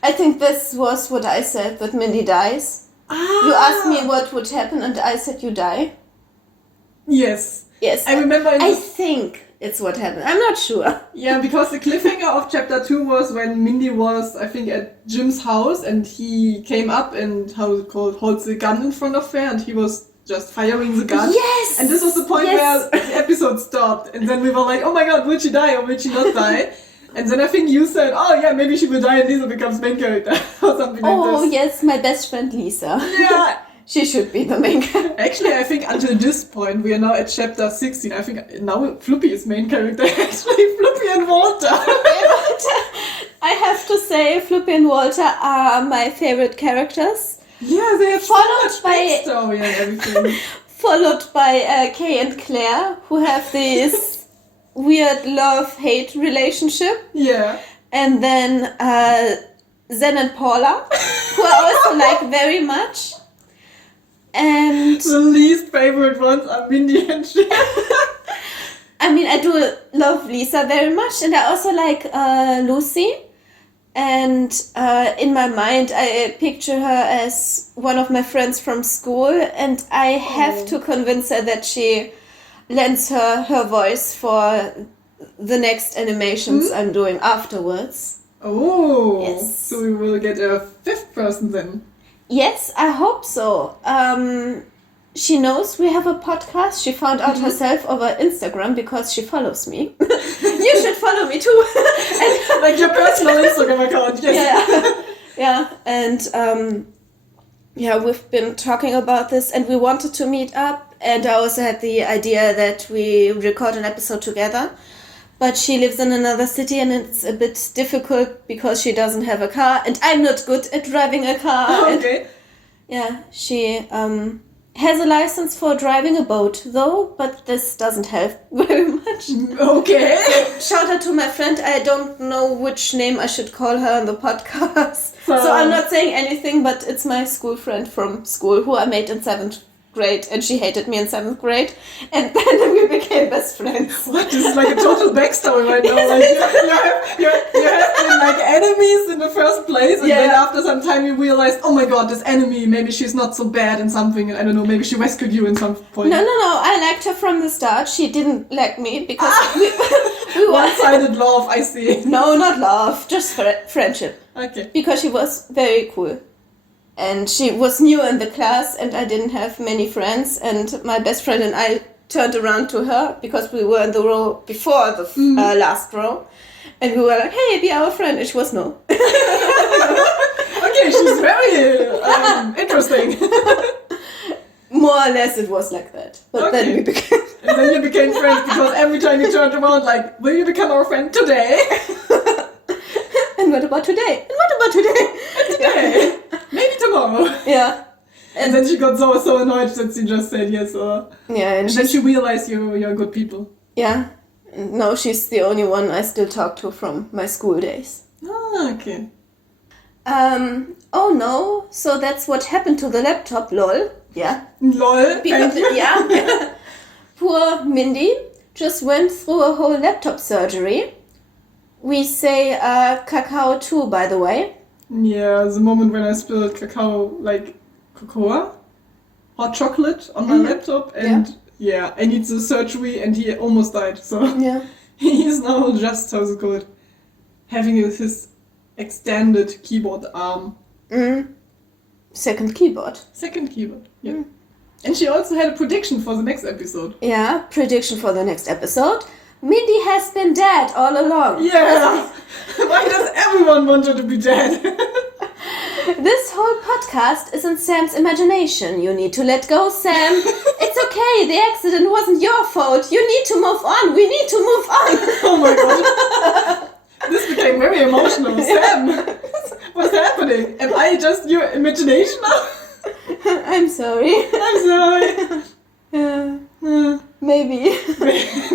I think this was what I said, that Mindy dies. You asked me what would happen, and I said you die. Yes. Yes. I remember. I think it's what happened. I'm not sure. Yeah, because the cliffhanger of chapter 2 was when Mindy was, I think, at Jim's house, and he came up and, holds the gun in front of her, and he was just firing the gun. Yes! And this was the point where the episode stopped, and then we were like, oh my god, will she die or will she not die? And then I think you said, oh yeah, maybe she will die and Lisa becomes main character or something like this. Oh yes, my best friend Lisa. Yeah. She should be the main character. Actually, I think until this point, we are now at chapter 16. I think now Floopy is main character. Actually, Floopy and Walter. I have to say, Floopy and Walter are my favorite characters. Yeah, they have followed so much backstory and everything. Followed by Kay and Claire, who have this weird love-hate relationship. Yeah. And then Zen and Paula, who I also like very much. And the least favorite ones are Mindy and Sam. I mean, I do love Lisa very much, and I also like Lucy. And in my mind, I picture her as one of my friends from school, and I have to convince her that she lends her voice for the next animations I'm doing afterwards. Oh, yes. So we will get a fifth person then. Yes, I hope so. She knows we have a podcast. She found out herself over Instagram because she follows me. You should follow me too. And, like your personal Instagram account, yes. Yeah. And we've been talking about this, and we wanted to meet up. And I also had the idea that we record an episode together. But she lives in another city, and it's a bit difficult because she doesn't have a car, and I'm not good at driving a car. Okay. And, she has a license for driving a boat, though, but this doesn't help very much. Okay. So, shout out to my friend. I don't know which name I should call her on the podcast. So I'm not saying anything, but it's my school friend from school who I met in 7th grade, and she hated me in 7th grade, and then we became best friends. What? This is like a total backstory right now. Like you have been like enemies in the first place, and then after some time you realized, oh my god, this enemy, maybe she's not so bad in something, and I don't know, maybe she rescued you in some point. No, I liked her from the start. She didn't like me because we were one-sided love, I see. No, not love, just friendship. Okay. Because she was very cool. And she was new in the class, and I didn't have many friends. And my best friend and I turned around to her because we were in the row before the last row. And we were like, hey, be our friend. And she was no. Okay, she's very interesting. More or less it was like that. But then we became... And then you became friends because every time you turned around, like, will you become our friend today? And what about today? And what about today? And today. Maybe tomorrow. Yeah. And then she got so annoyed that she just said yes. And then she realized you're good people. Yeah. No, she's the only one I still talk to from my school days. Ah, okay. Oh no, so that's what happened to the laptop, lol. Yeah. Lol. Because, yeah. Poor Mindy just went through a whole laptop surgery. We say cacao too, by the way. Yeah, the moment when I spilled cacao, like cocoa, hot chocolate on my laptop, and I need the surgery, and he almost died. So he's now just so good, having his extended keyboard arm. Second keyboard. Yeah. And she also had a prediction for the next episode. Yeah, prediction for the next episode. Mindy has been dead all along. Yeah. Why does everyone want her to be dead? This whole podcast is in Sam's imagination. You need to let go, Sam. It's okay. The accident wasn't your fault. You need to move on. We need to move on. Oh my god. This became very emotional. Sam, what's happening? Am I just your imagination now? I'm sorry. Yeah. Maybe.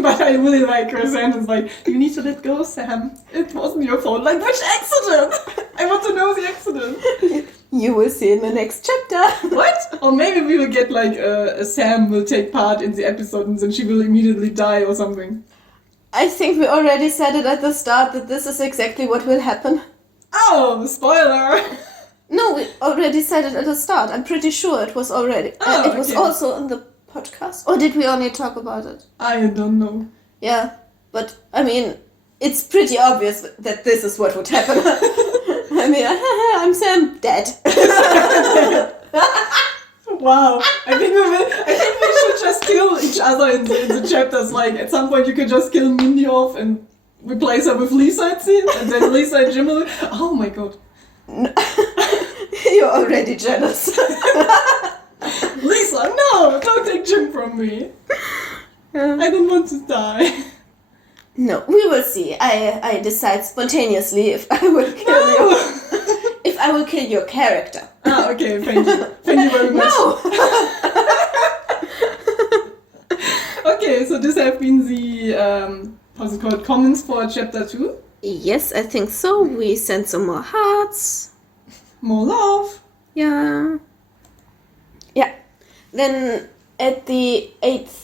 But I really like her sentence, like, you need to let go, Sam. It wasn't your fault. Like, which accident? I want to know the accident. You will see in the next chapter. What? Or maybe we will get, like, Sam will take part in the episode and then she will immediately die or something. I think we already said it at the start that this is exactly what will happen. Oh, spoiler! No, we already said it at the start. I'm pretty sure it was already. It was also in the podcast. Or did we only talk about it? I don't know. Yeah, but I mean, it's pretty obvious that this is what would happen. I mean, I'm Sam, dead. Wow. I think we should just kill each other in the chapters. Like, at some point you can just kill Mindy off and replace her with Lisa, it seems. And then Lisa and Jim will... Oh my god. You're already jealous. Lisa, no! Don't take Jim from me. I don't want to die. No, we will see. I decide spontaneously if I will kill you. If I will kill your character. Ah, okay, thank you. Thank you very much. No! Okay, so this have been the, how's it called, comments for chapter 2? Yes, I think so. We sent some more hearts. More love. Yeah. Yeah. Then at the 8th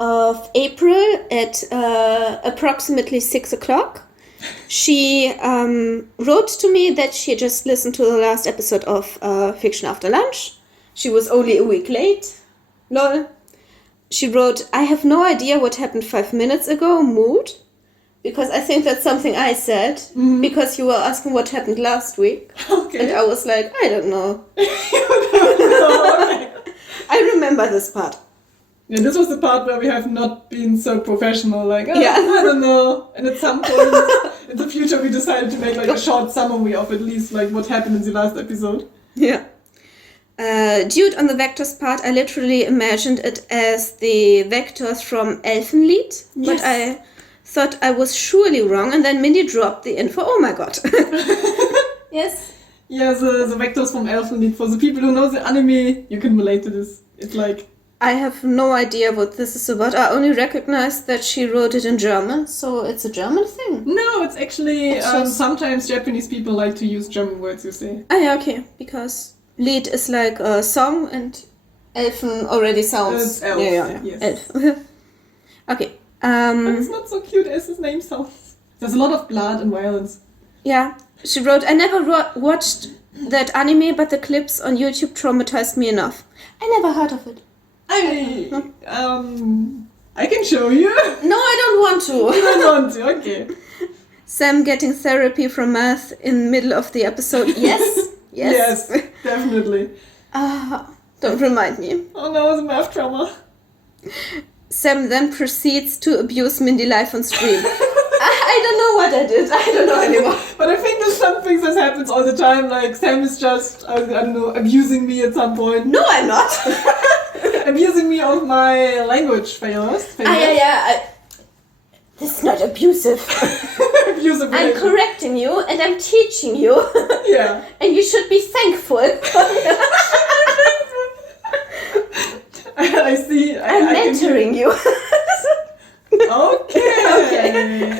of April at approximately 6 o'clock, she wrote to me that she just listened to the last episode of Fiction After Lunch. She was only a week late. Lol. She wrote, I have no idea what happened 5 minutes ago, mood. Because I think that's something I said. Because you were asking what happened last week. Okay. And I was like, I don't know. You don't know, okay. I remember this part. Yeah, this was the part where we have not been so professional, like, I don't know. And at some point in the future we decided to make like a short summary of at least like what happened in the last episode. Yeah. Dude, on the vectors part, I literally imagined it as the vectors from Elfenlied. Yes. But I thought I was surely wrong, and then Mindy dropped the info. Oh my god. Yes. Yeah, the vectors from Elfenlied. For the people who know the anime, you can relate to this. It's like... I have no idea what this is about. I only recognize that she wrote it in German, so it's a German thing. No, it's actually... sometimes Japanese people like to use German words, you say. Ah, yeah, okay. Because Lied is like a song, and Elfen already sounds... elf. Yeah. Yes. Elf. Okay. But it's not so cute as his name sounds. There's a lot of blood and violence. Yeah. She wrote, I never watched that anime, but the clips on YouTube traumatized me enough. I never heard of it. I can show you. No, I don't want to. You don't want to, okay. Sam getting therapy from math in middle of the episode. Yes, Yes. Yes, definitely. Don't remind me. Oh no, it's math trauma. Sam then proceeds to abuse Mindy live on stream. I don't know what I did. I don't know anymore. But I think there's some things that happens all the time. Like Sam is just, I don't know, abusing me at some point. No, I'm not. Abusing me of my language failures. Yeah. This is not abusive. Abusive. I'm correcting you and I'm teaching you. Yeah. And you should be thankful. I see. I'm mentoring you. Okay.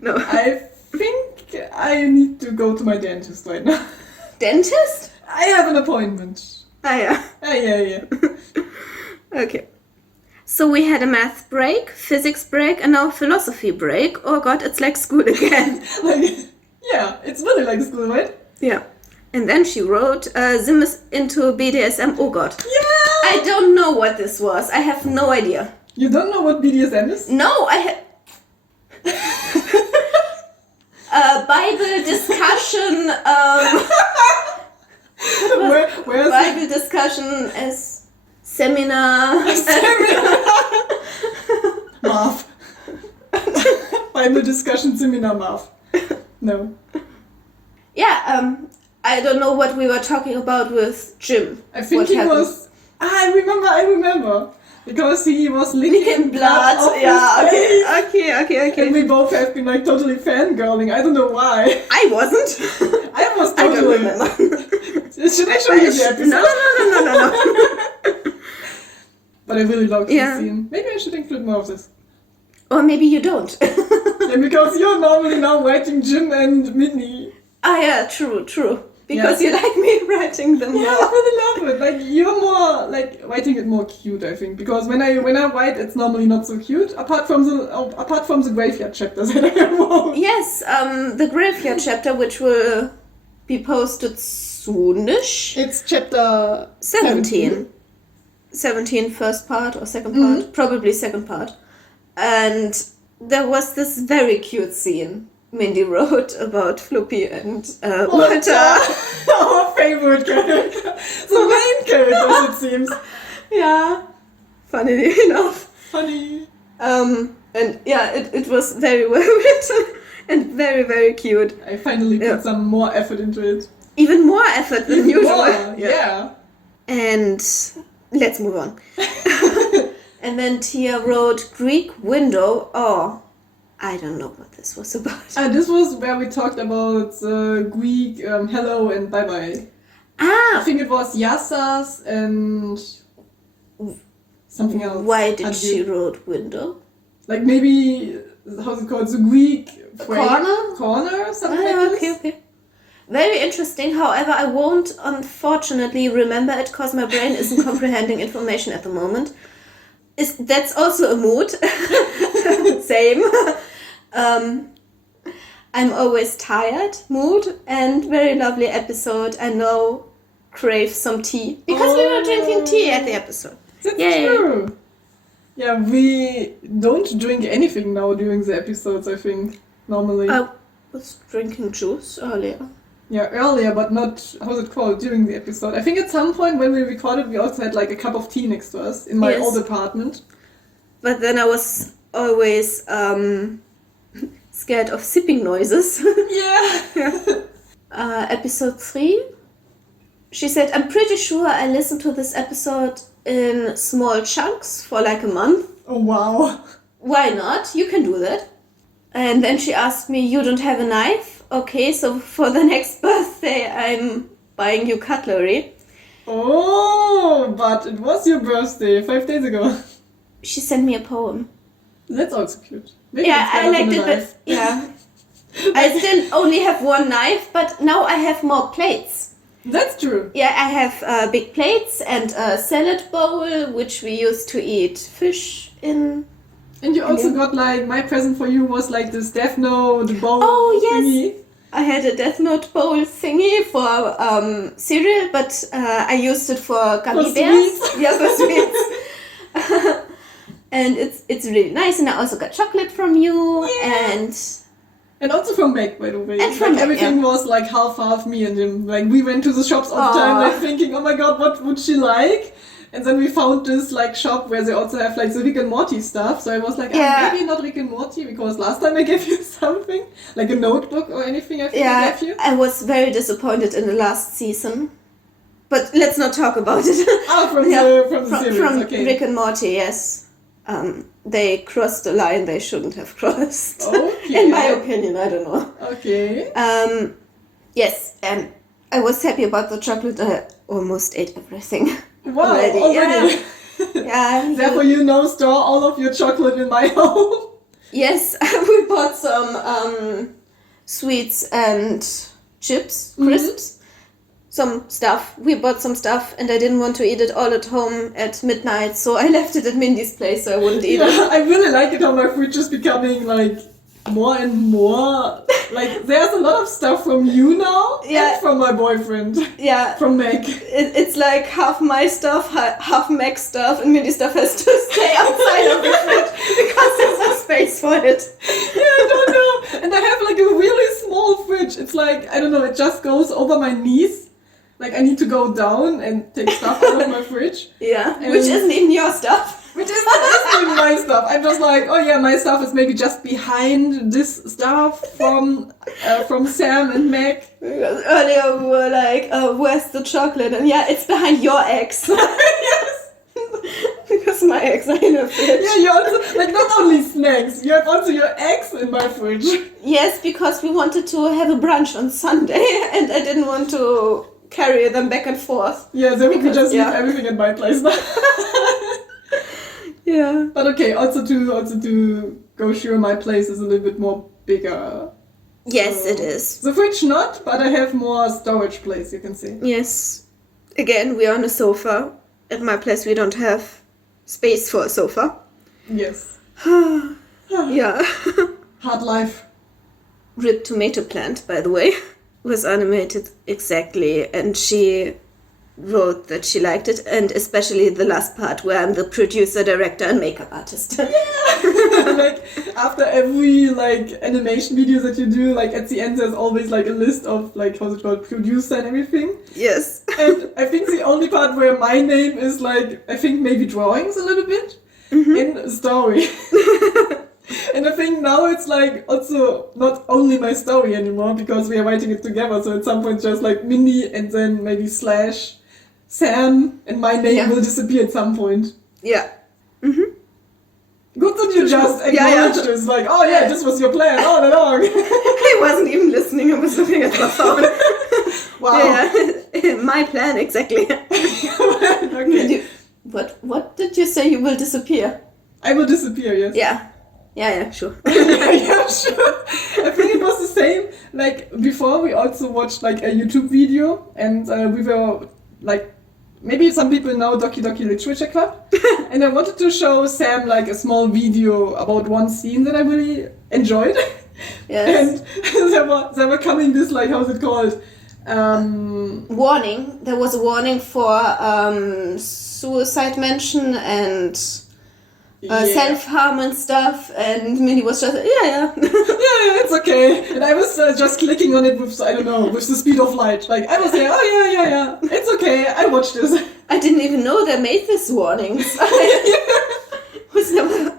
No. I think I need to go to my dentist right now. Dentist? I have an appointment. Yeah. Yeah. Okay. So we had a math break, physics break, and now a philosophy break. Oh god, it's like school again. Yeah, it's really like school, right? Yeah. And then she wrote, Zim is into BDSM. Oh god. Yeah! I don't know what this was. I have no idea. You don't know what BDSM is? No, I have... Bible discussion, Where's Bible discussion as seminar. Math. Bible discussion seminar math. No. Yeah, I don't know what we were talking about with Jim. I think he was... I remember. Because he was licking blood off his face. Okay. And we both have been like totally fangirling. I don't know why. I wasn't. I was I don't totally... remember. Should I show you the episode? No. But I really loved this scene. Maybe I should include more of this. Or maybe you don't. Yeah, because you're normally now writing Jim and Mindy. Yeah, true. Because you like me writing them more. Yeah, I really love it. Like you're more like writing it more cute, I think. Because when I write, it's normally not so cute. Apart from the graveyard chapters that I wrote. Yes, the graveyard chapter, which will be posted soonish. It's chapter 17. 17 first part or second part? Probably second part. And there was this very cute scene Mindy wrote about Floppy and Walter. Our favorite character. The main characters, it seems. Yeah. Funnily enough. Funny. And yeah, it was very well written and very, very cute. I finally put some more effort into it. Even more effort than usual. More, yeah. And let's move on. And then Tia wrote Greek window. Oh, I don't know what this was about. This was where we talked about Greek hello and bye bye. I think it was Yassas and something else. Why did she wrote window? Like maybe, how's it called? The Greek corner, something like this. Okay. Very interesting. However, I won't unfortunately remember it because my brain isn't comprehending information at the moment. That's also a mood. Same. I'm always tired mood and very lovely episode. I know crave some tea because we were drinking tea at the episode. That's true. Yeah, we don't drink anything now during the episodes, I think, normally. I was drinking juice earlier. Yeah, earlier, but not, how's it called, during the episode. I think at some point when we recorded, we also had like a cup of tea next to us in my old apartment. But then I was always scared of sipping noises. Yeah. Episode 3. She said, I'm pretty sure I listened to this episode in small chunks for like a month. Oh, wow. Why not? You can do that. And then she asked me, you don't have a knife? Okay, so for the next birthday, I'm buying you cutlery. Oh, but it was your birthday 5 days ago. She sent me a poem. That's also cute. Maybe Yeah, I liked it, but yeah. I still only have one knife, but now I have more plates. That's true. Yeah, I have big plates and a salad bowl, which we used to eat fish in. And you also got like, my present for you was like this Death Note bowl thingy. I had a Death Note bowl thingy for cereal, but I used it for gummy bears. Sweets. Yeah, for sweets. And it's really nice, and I also got chocolate from you. Yeah. And And also from Meg, by the way. And from like, Meg, everything was like half, me and him. Like, we went to the shops all the time, like, thinking, oh my god, what would she like? And then we found this, like, shop where they also have, like, the Rick and Morty stuff. So I was like, maybe not Rick and Morty, because last time I gave you something. Like a notebook or anything I think I gave you. I was very disappointed in the last season. But let's not talk about it. From the series, from okay. Rick and Morty, yes. They crossed the line they shouldn't have crossed. Okay. In my opinion, I don't know. Okay. Yes, and I was happy about the chocolate. I almost ate everything. Wow, already. already. Yeah. Therefore, you now store all of your chocolate in my home. Yes, we bought some sweets and chips, crisps. Some stuff. We bought some stuff and I didn't want to eat it all at home at midnight, so I left it at Mindy's place so I wouldn't eat it. I really like it how my fridge is becoming like more and more. Like, there's a lot of stuff from you now and from my boyfriend. Yeah. From Meg. It's like half my stuff, half Meg's stuff, and Mindy's stuff has to stay outside of the fridge because there's no space for it. Yeah, I don't know. And I have like a really small fridge. It's like, I don't know, it just goes over my knees. Like, I need to go down and take stuff out of my fridge. Yeah, which isn't even your stuff. Which isn't even my stuff. I'm just like, oh yeah, my stuff is maybe just behind this stuff from Sam and Meg. Because earlier we were like, where's the chocolate? And yeah, it's behind your eggs. Yes. Because my eggs are in the fridge. Yeah, you also, like, not only snacks, you have also your eggs in my fridge. Yes, because we wanted to have a brunch on Sunday and I didn't want to carry them back and forth. Yeah, then we could just leave everything at my place now. Yeah. But okay, also to go sure, my place is a little bit more bigger. Yes, it is. The fridge not, but I have more storage place, you can see. Yes. Again, we're on a sofa. At my place we don't have space for a sofa. Yes. Yeah. Hard life. Rib Tomato Plant, by the way, was animated exactly, and she wrote that she liked it, and especially the last part where I'm the producer, director, and makeup artist. Yeah. Like, after every like animation video that you do, like at the end there's always like a list of like, how's it called, producer and everything. Yes. And I think the only part where my name is like, I think maybe drawings a little bit, in story. And I think now it's like also not only my story anymore, because we are writing it together, so at some point just like Mindy and then maybe slash Sam, and my name will disappear at some point. Yeah. Good that you just acknowledged this, like, oh yeah, this was your plan all along. I wasn't even listening, I was looking at my phone. Wow. Yeah. My plan, exactly. Okay. What did you say? You will disappear? I will disappear, yes. Yeah, sure. Yeah, sure. I think it was the same, like, before we also watched, like, a YouTube video, and we were, like, maybe some people know Doki Doki Literature Club, and I wanted to show Sam, like, a small video about one scene that I really enjoyed. Yes. And there were coming this, like, how's it called? Warning. There was a warning for suicide mention and self-harm and stuff, and Minnie was just yeah, it's okay. And I was just clicking on it with, I don't know, with the speed of light. Like, I was there, oh yeah, it's okay, I watched this. I didn't even know they made these warnings. Was never.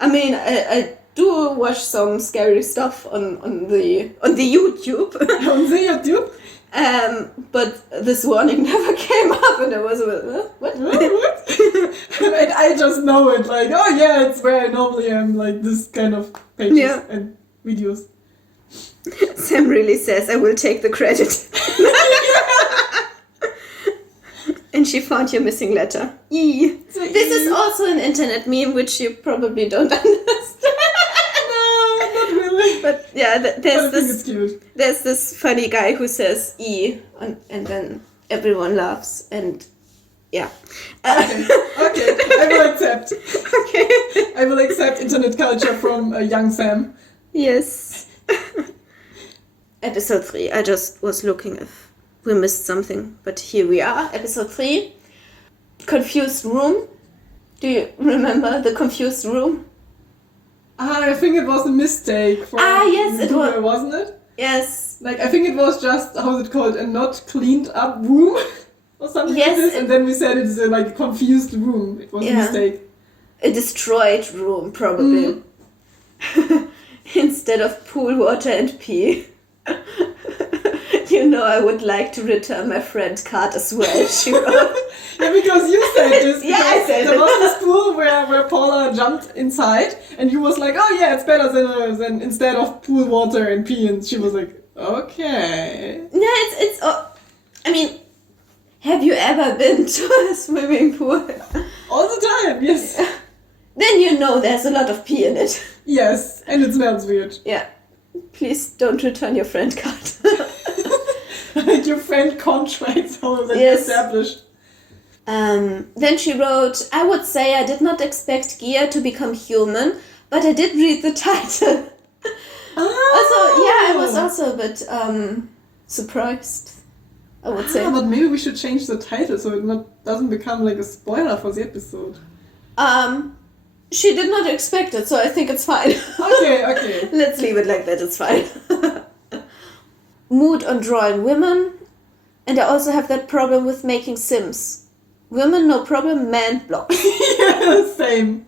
I mean, I do watch some scary stuff on the YouTube. On the YouTube? But this warning never came up, and I was what? And I just know it, like, oh yeah, it's where I normally am, like this kind of pages and videos. Sam really says, I will take the credit. And she found your missing letter. E. This is also an internet meme, which you probably don't understand. No, not really. But yeah, I think it's cute. There's this funny guy who says E, and then everyone laughs, and yeah. Okay, I will accept. Okay. I will accept internet culture from young Sam. Yes. Episode 3. I just was looking if we missed something, but here we are. Episode 3. Confused room. Do you remember the confused room? I think it was a mistake. Yes, it was. Wasn't it? Yes. Like, I think it was just, how's it called, a not cleaned up room or something like this. And then we said it's a confused room. It was a mistake. A destroyed room, probably. Instead of pool water and pee. I would like to return my friend card as well, she wrote. Yeah, because you said this. Yeah, I said there was this pool where Paula jumped inside, and you was like, oh yeah, it's better than instead of pool water and pee, and she was like, okay. No, it's I mean, have you ever been to a swimming pool? All the time, yes. Then there's a lot of pee in it. Yes, and it smells weird. Yeah. Please don't return your friend card. Like your friend contracts, how that established. Then she wrote, I would say I did not expect Gia to become human, but I did read the title. I was also a bit surprised, I would say. But maybe we should change the title so it doesn't become like a spoiler for the episode. She did not expect it, so I think it's fine. Okay. Let's leave it like that, it's fine. Mood on drawing women, and I also have that problem with making Sims. Women, no problem, men, block. Yeah, same.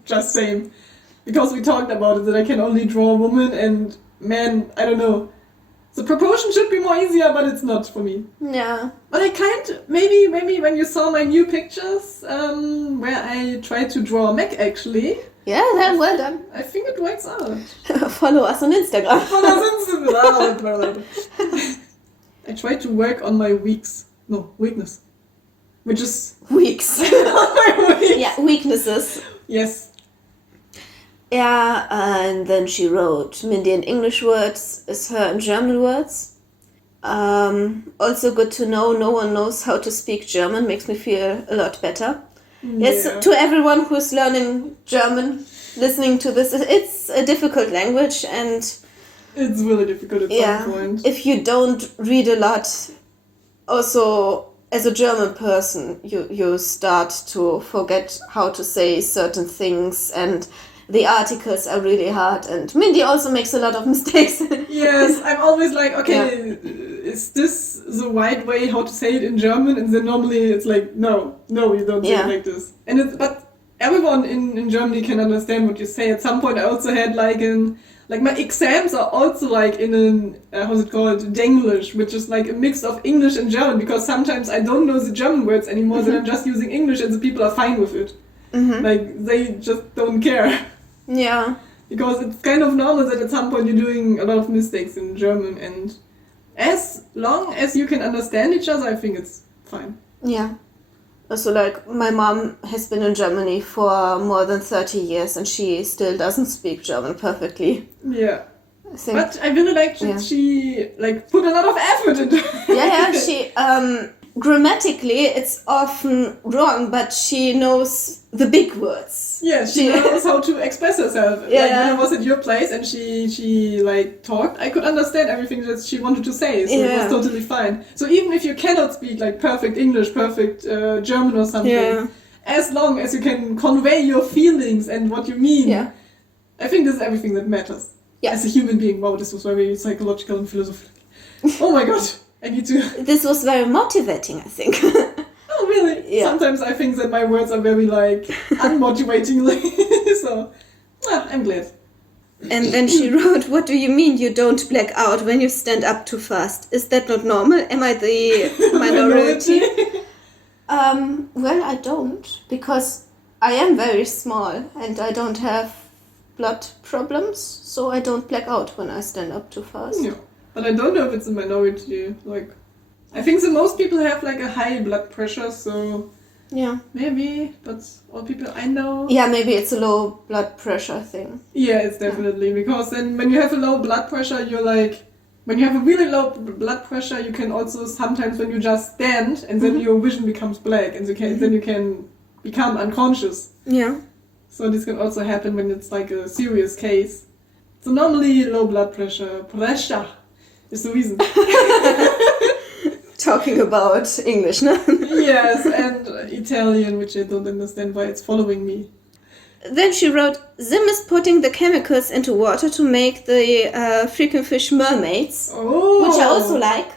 Because we talked about it, that I can only draw a woman and men, I don't know. The proportion should be more easier, but it's not for me. Yeah. But I maybe when you saw my new pictures, where I tried to draw a mech actually. Yeah, then well done. I think it works out. Follow us on Instagram. I tried to work on my weakness. Which is... Weaks. My weak. Yeah, weaknesses. Yes. Yeah, and then she wrote, Mindy in English words is her in German words. Also good to know no one knows how to speak German, makes me feel a lot better. Yes, to everyone who's learning German, listening to this, it's a difficult language and... It's really difficult at some point. If you don't read a lot, also as a German person, you start to forget how to say certain things and the articles are really hard. And Mindy also makes a lot of mistakes. Yes, I'm always like, okay, is this the right way how to say it in German? And then normally it's like, no, you don't say it like this. But everyone in Germany can understand what you say. At some point I also had my exams are also like in an, how's it called, Denglish, which is like a mix of English and German, because sometimes I don't know the German words anymore, then I'm just using English and the people are fine with it. Like, they just don't care. Yeah. Because it's kind of normal that at some point you're doing a lot of mistakes in German, and as long as you can understand each other, I think it's fine. Yeah. Also, like, my mom has been in Germany for more than 30 years and she still doesn't speak German perfectly. Yeah. But I really like that she, put a lot of effort into it. Yeah, she, grammatically, it's often wrong, but she knows the big words. Yeah, she knows how to express herself. Yeah. Like, when I was at your place and she talked, I could understand everything that she wanted to say, so it was totally fine. So even if you cannot speak, perfect English, perfect German or something, as long as you can convey your feelings and what you mean, I think this is everything that matters. Yeah. As a human being. Wow, this was very psychological and philosophical. Oh my god, I need to... This was very motivating, I think. Oh, really? Yeah. Sometimes I think that my words are very, unmotivating. So, I'm glad. And then she wrote, what do you mean you don't black out when you stand up too fast? Is that not normal? Am I the minority? Well, I don't, because I am very small and I don't have blood problems, so I don't black out when I stand up too fast. Yeah. But I don't know if it's a minority. I think that most people have a high blood pressure, so yeah, maybe. But all people I know, maybe it's a low blood pressure thing. Yeah, it's definitely because then when you have a low blood pressure, you're when you have a really low blood pressure, you can also sometimes when you just stand and then your vision becomes black and then you can become unconscious. Yeah. So this can also happen when it's a serious case. So normally low blood pressure is the reason. Talking about English, no? Yes, and Italian, which I don't understand why it's following me. then she wrote, Zim is putting the chemicals into water to make the freaking fish mermaids, which I also like.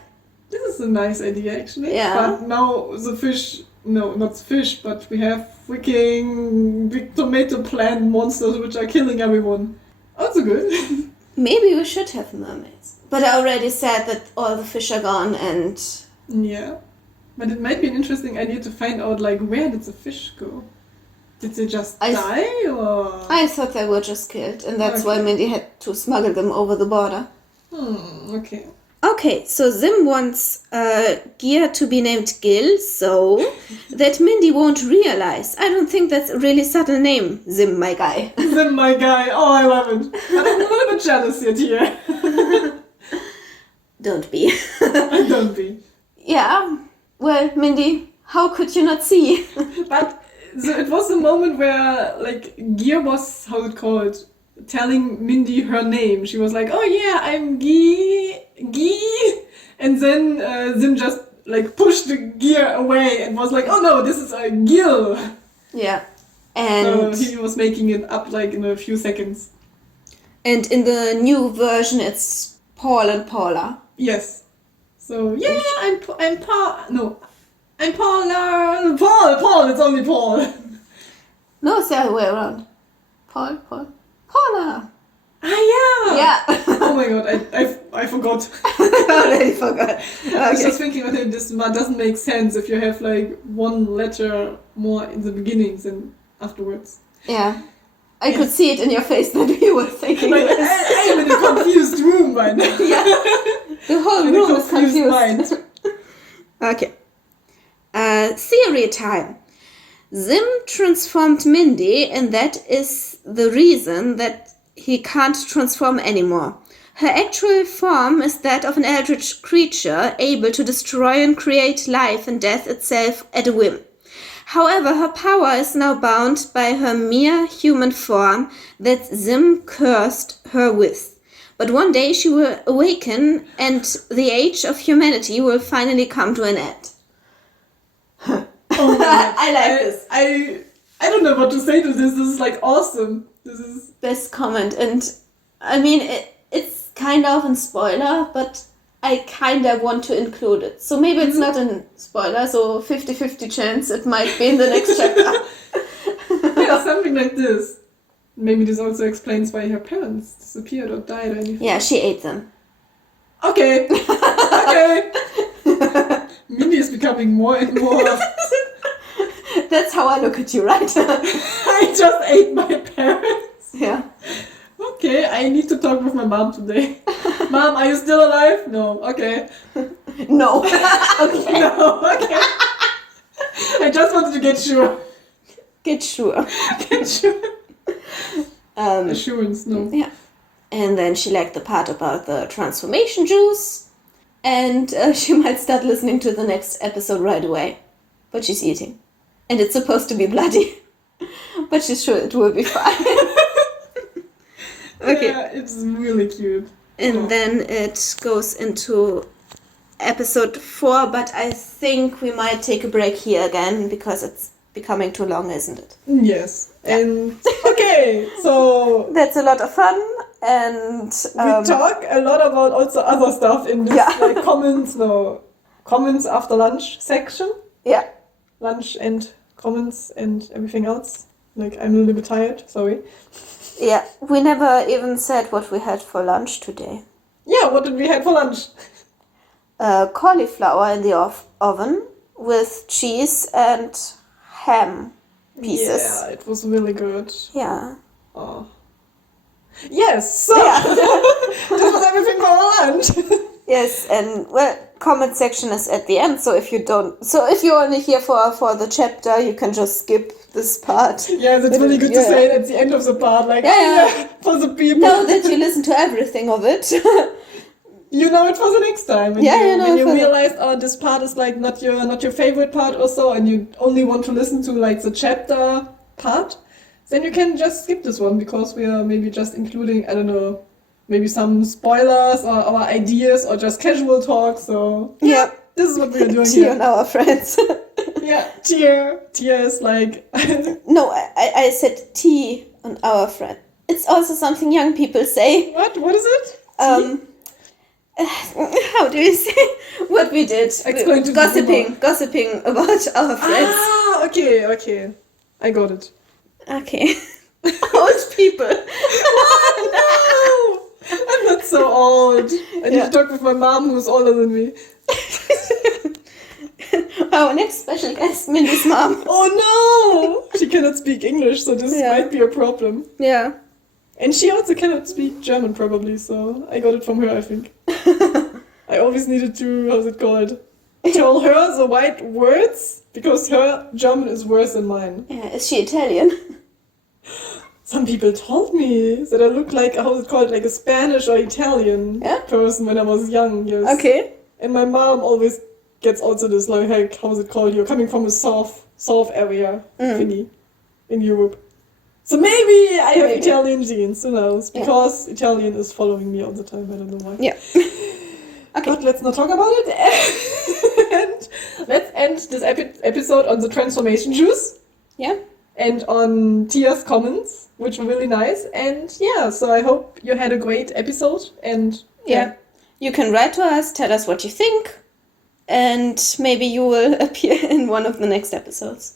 This is a nice idea, actually. Yeah. But now the fish, no, not fish, but we have freaking big tomato plant monsters which are killing everyone. Also good. Maybe we should have mermaids. But I already said that all the fish are gone and... Yeah. But it might be an interesting idea to find out, like, where did the fish go? Did they just die, or...? I thought they were just killed, and that's why Mindy had to smuggle them over the border. Okay. Okay, so Zim wants Gear to be named Gil, so that Mindy won't realize. I don't think that's a really subtle name, Zim, my guy. Zim, my guy. Oh, I love it. But I'm a little bit jealous yet here. Don't be. Don't be. Yeah, well, Mindy, how could you not see? But so it was a moment where, like, Gear was, how it called, telling Mindy her name. She was like, oh yeah, I'm Guy. And then Zim just, like, pushed the Gear away and was like, oh no, this is a Gil. Yeah. And so he was making it up, like, in a few seconds. And in the new version, it's Paul and Paula. Yes. So, yeah, I'm Paul. No, I'm Paula. Paul, it's only Paul. No, it's the other way around. Paula. Ah, yeah. Yeah. Oh my god, I forgot. I already forgot. Okay. I was just thinking, okay, this doesn't make sense if you have, like, one letter more in the beginning than afterwards. Yeah. I could see it in your face that you were thinking like, this. I am in a confused room right now. Yeah. The whole room is confused. Mind. Okay. Theory time. Zim transformed Mindy, and that is the reason that he can't transform anymore. Her actual form is that of an eldritch creature able to destroy and create life and death itself at a whim. However, her power is now bound by her mere human form that Zim cursed her with. But one day she will awaken and the age of humanity will finally come to an end. Oh I like this. I don't know what to say to this. This is, like, awesome. This is best comment. And I mean, it's kind of a spoiler, but I kind of want to include it. So maybe it's not a spoiler, so 50-50 chance it might be in the next chapter. Yeah, something like this. Maybe this also explains why her parents disappeared or died or anything. Yeah, she ate them. Okay. Okay. Mindy is becoming more and more... That's how I look at you, right? I just ate my parents. Yeah. Okay, I need to talk with my mom today. Mom, are you still alive? No. Okay. No. Okay. No. Okay. I just wanted to get sure. Get sure. Get sure. Assurance, no. Yeah. And then she liked the part about the transformation juice. And she might start listening to the next episode right away. But she's eating. And it's supposed to be bloody. But she's sure it will be fine. Okay. Yeah, it's really cute. And then it goes into episode 4, but I think we might take a break here again because it's becoming too long, isn't it? Yes. Yeah. And okay, so that's a lot of fun, and we talk a lot about also other stuff in this like comments after lunch section. Yeah. Lunch and comments and everything else. Like, I'm a little bit tired, sorry. Yeah, we never even said what we had for lunch today. Yeah, what did we have for lunch? Cauliflower in the oven with cheese and ham pieces. Yeah, it was really good. Yeah. Oh. Yes, so this was everything for our lunch. Yes, and comment section is at the end, so if you're only here for the chapter, you can just skip this part. Yeah, it's really good to say it at the end of the part, like, for the people. Know that you listen to everything of it. You know it for the next time. When you realize, this part is like not your favorite part or so, and you only want to listen to like the chapter part, then you can just skip this one because we are maybe just including, I don't know, maybe some spoilers or our ideas or just casual talk. So yeah, this is what we are doing here. here. And our friends. Yeah, Tia. Tia is like... No, I said tea on our friend. It's also something young people say. What? What is it? How do you say what we did? Explain to Gossiping about our friends. Ah, okay. I got it. Okay. Old people. Oh, no! I'm not so old. I need to talk with my mom who's older than me. Our next special guest, Mindy's mom. Oh no! She cannot speak English, so this might be a problem. Yeah. And she also cannot speak German, probably, so I got it from her, I think. I always needed to, how's it called? Tell her the right words, because her German is worse than mine. Yeah, is she Italian? Some people told me that I look like, how's it called, like a Spanish or Italian person when I was young, yes. Okay. And my mom always gets also this, like, how's it called, you're coming from a south area thingy in Europe. So maybe I have Italian genes, who knows? Because Italian is following me all the time, I don't know why. Yeah. Okay. But let's not talk about it. And let's end this episode on the transformation juice. Yeah. And on Tia's comments, which were really nice. And yeah, so I hope you had a great episode. And yeah. You can write to us, tell us what you think. And maybe you will appear in one of the next episodes.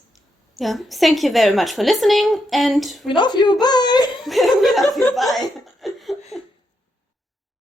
Yeah. Thank you very much for listening, and we love you. Bye. we love you. Bye.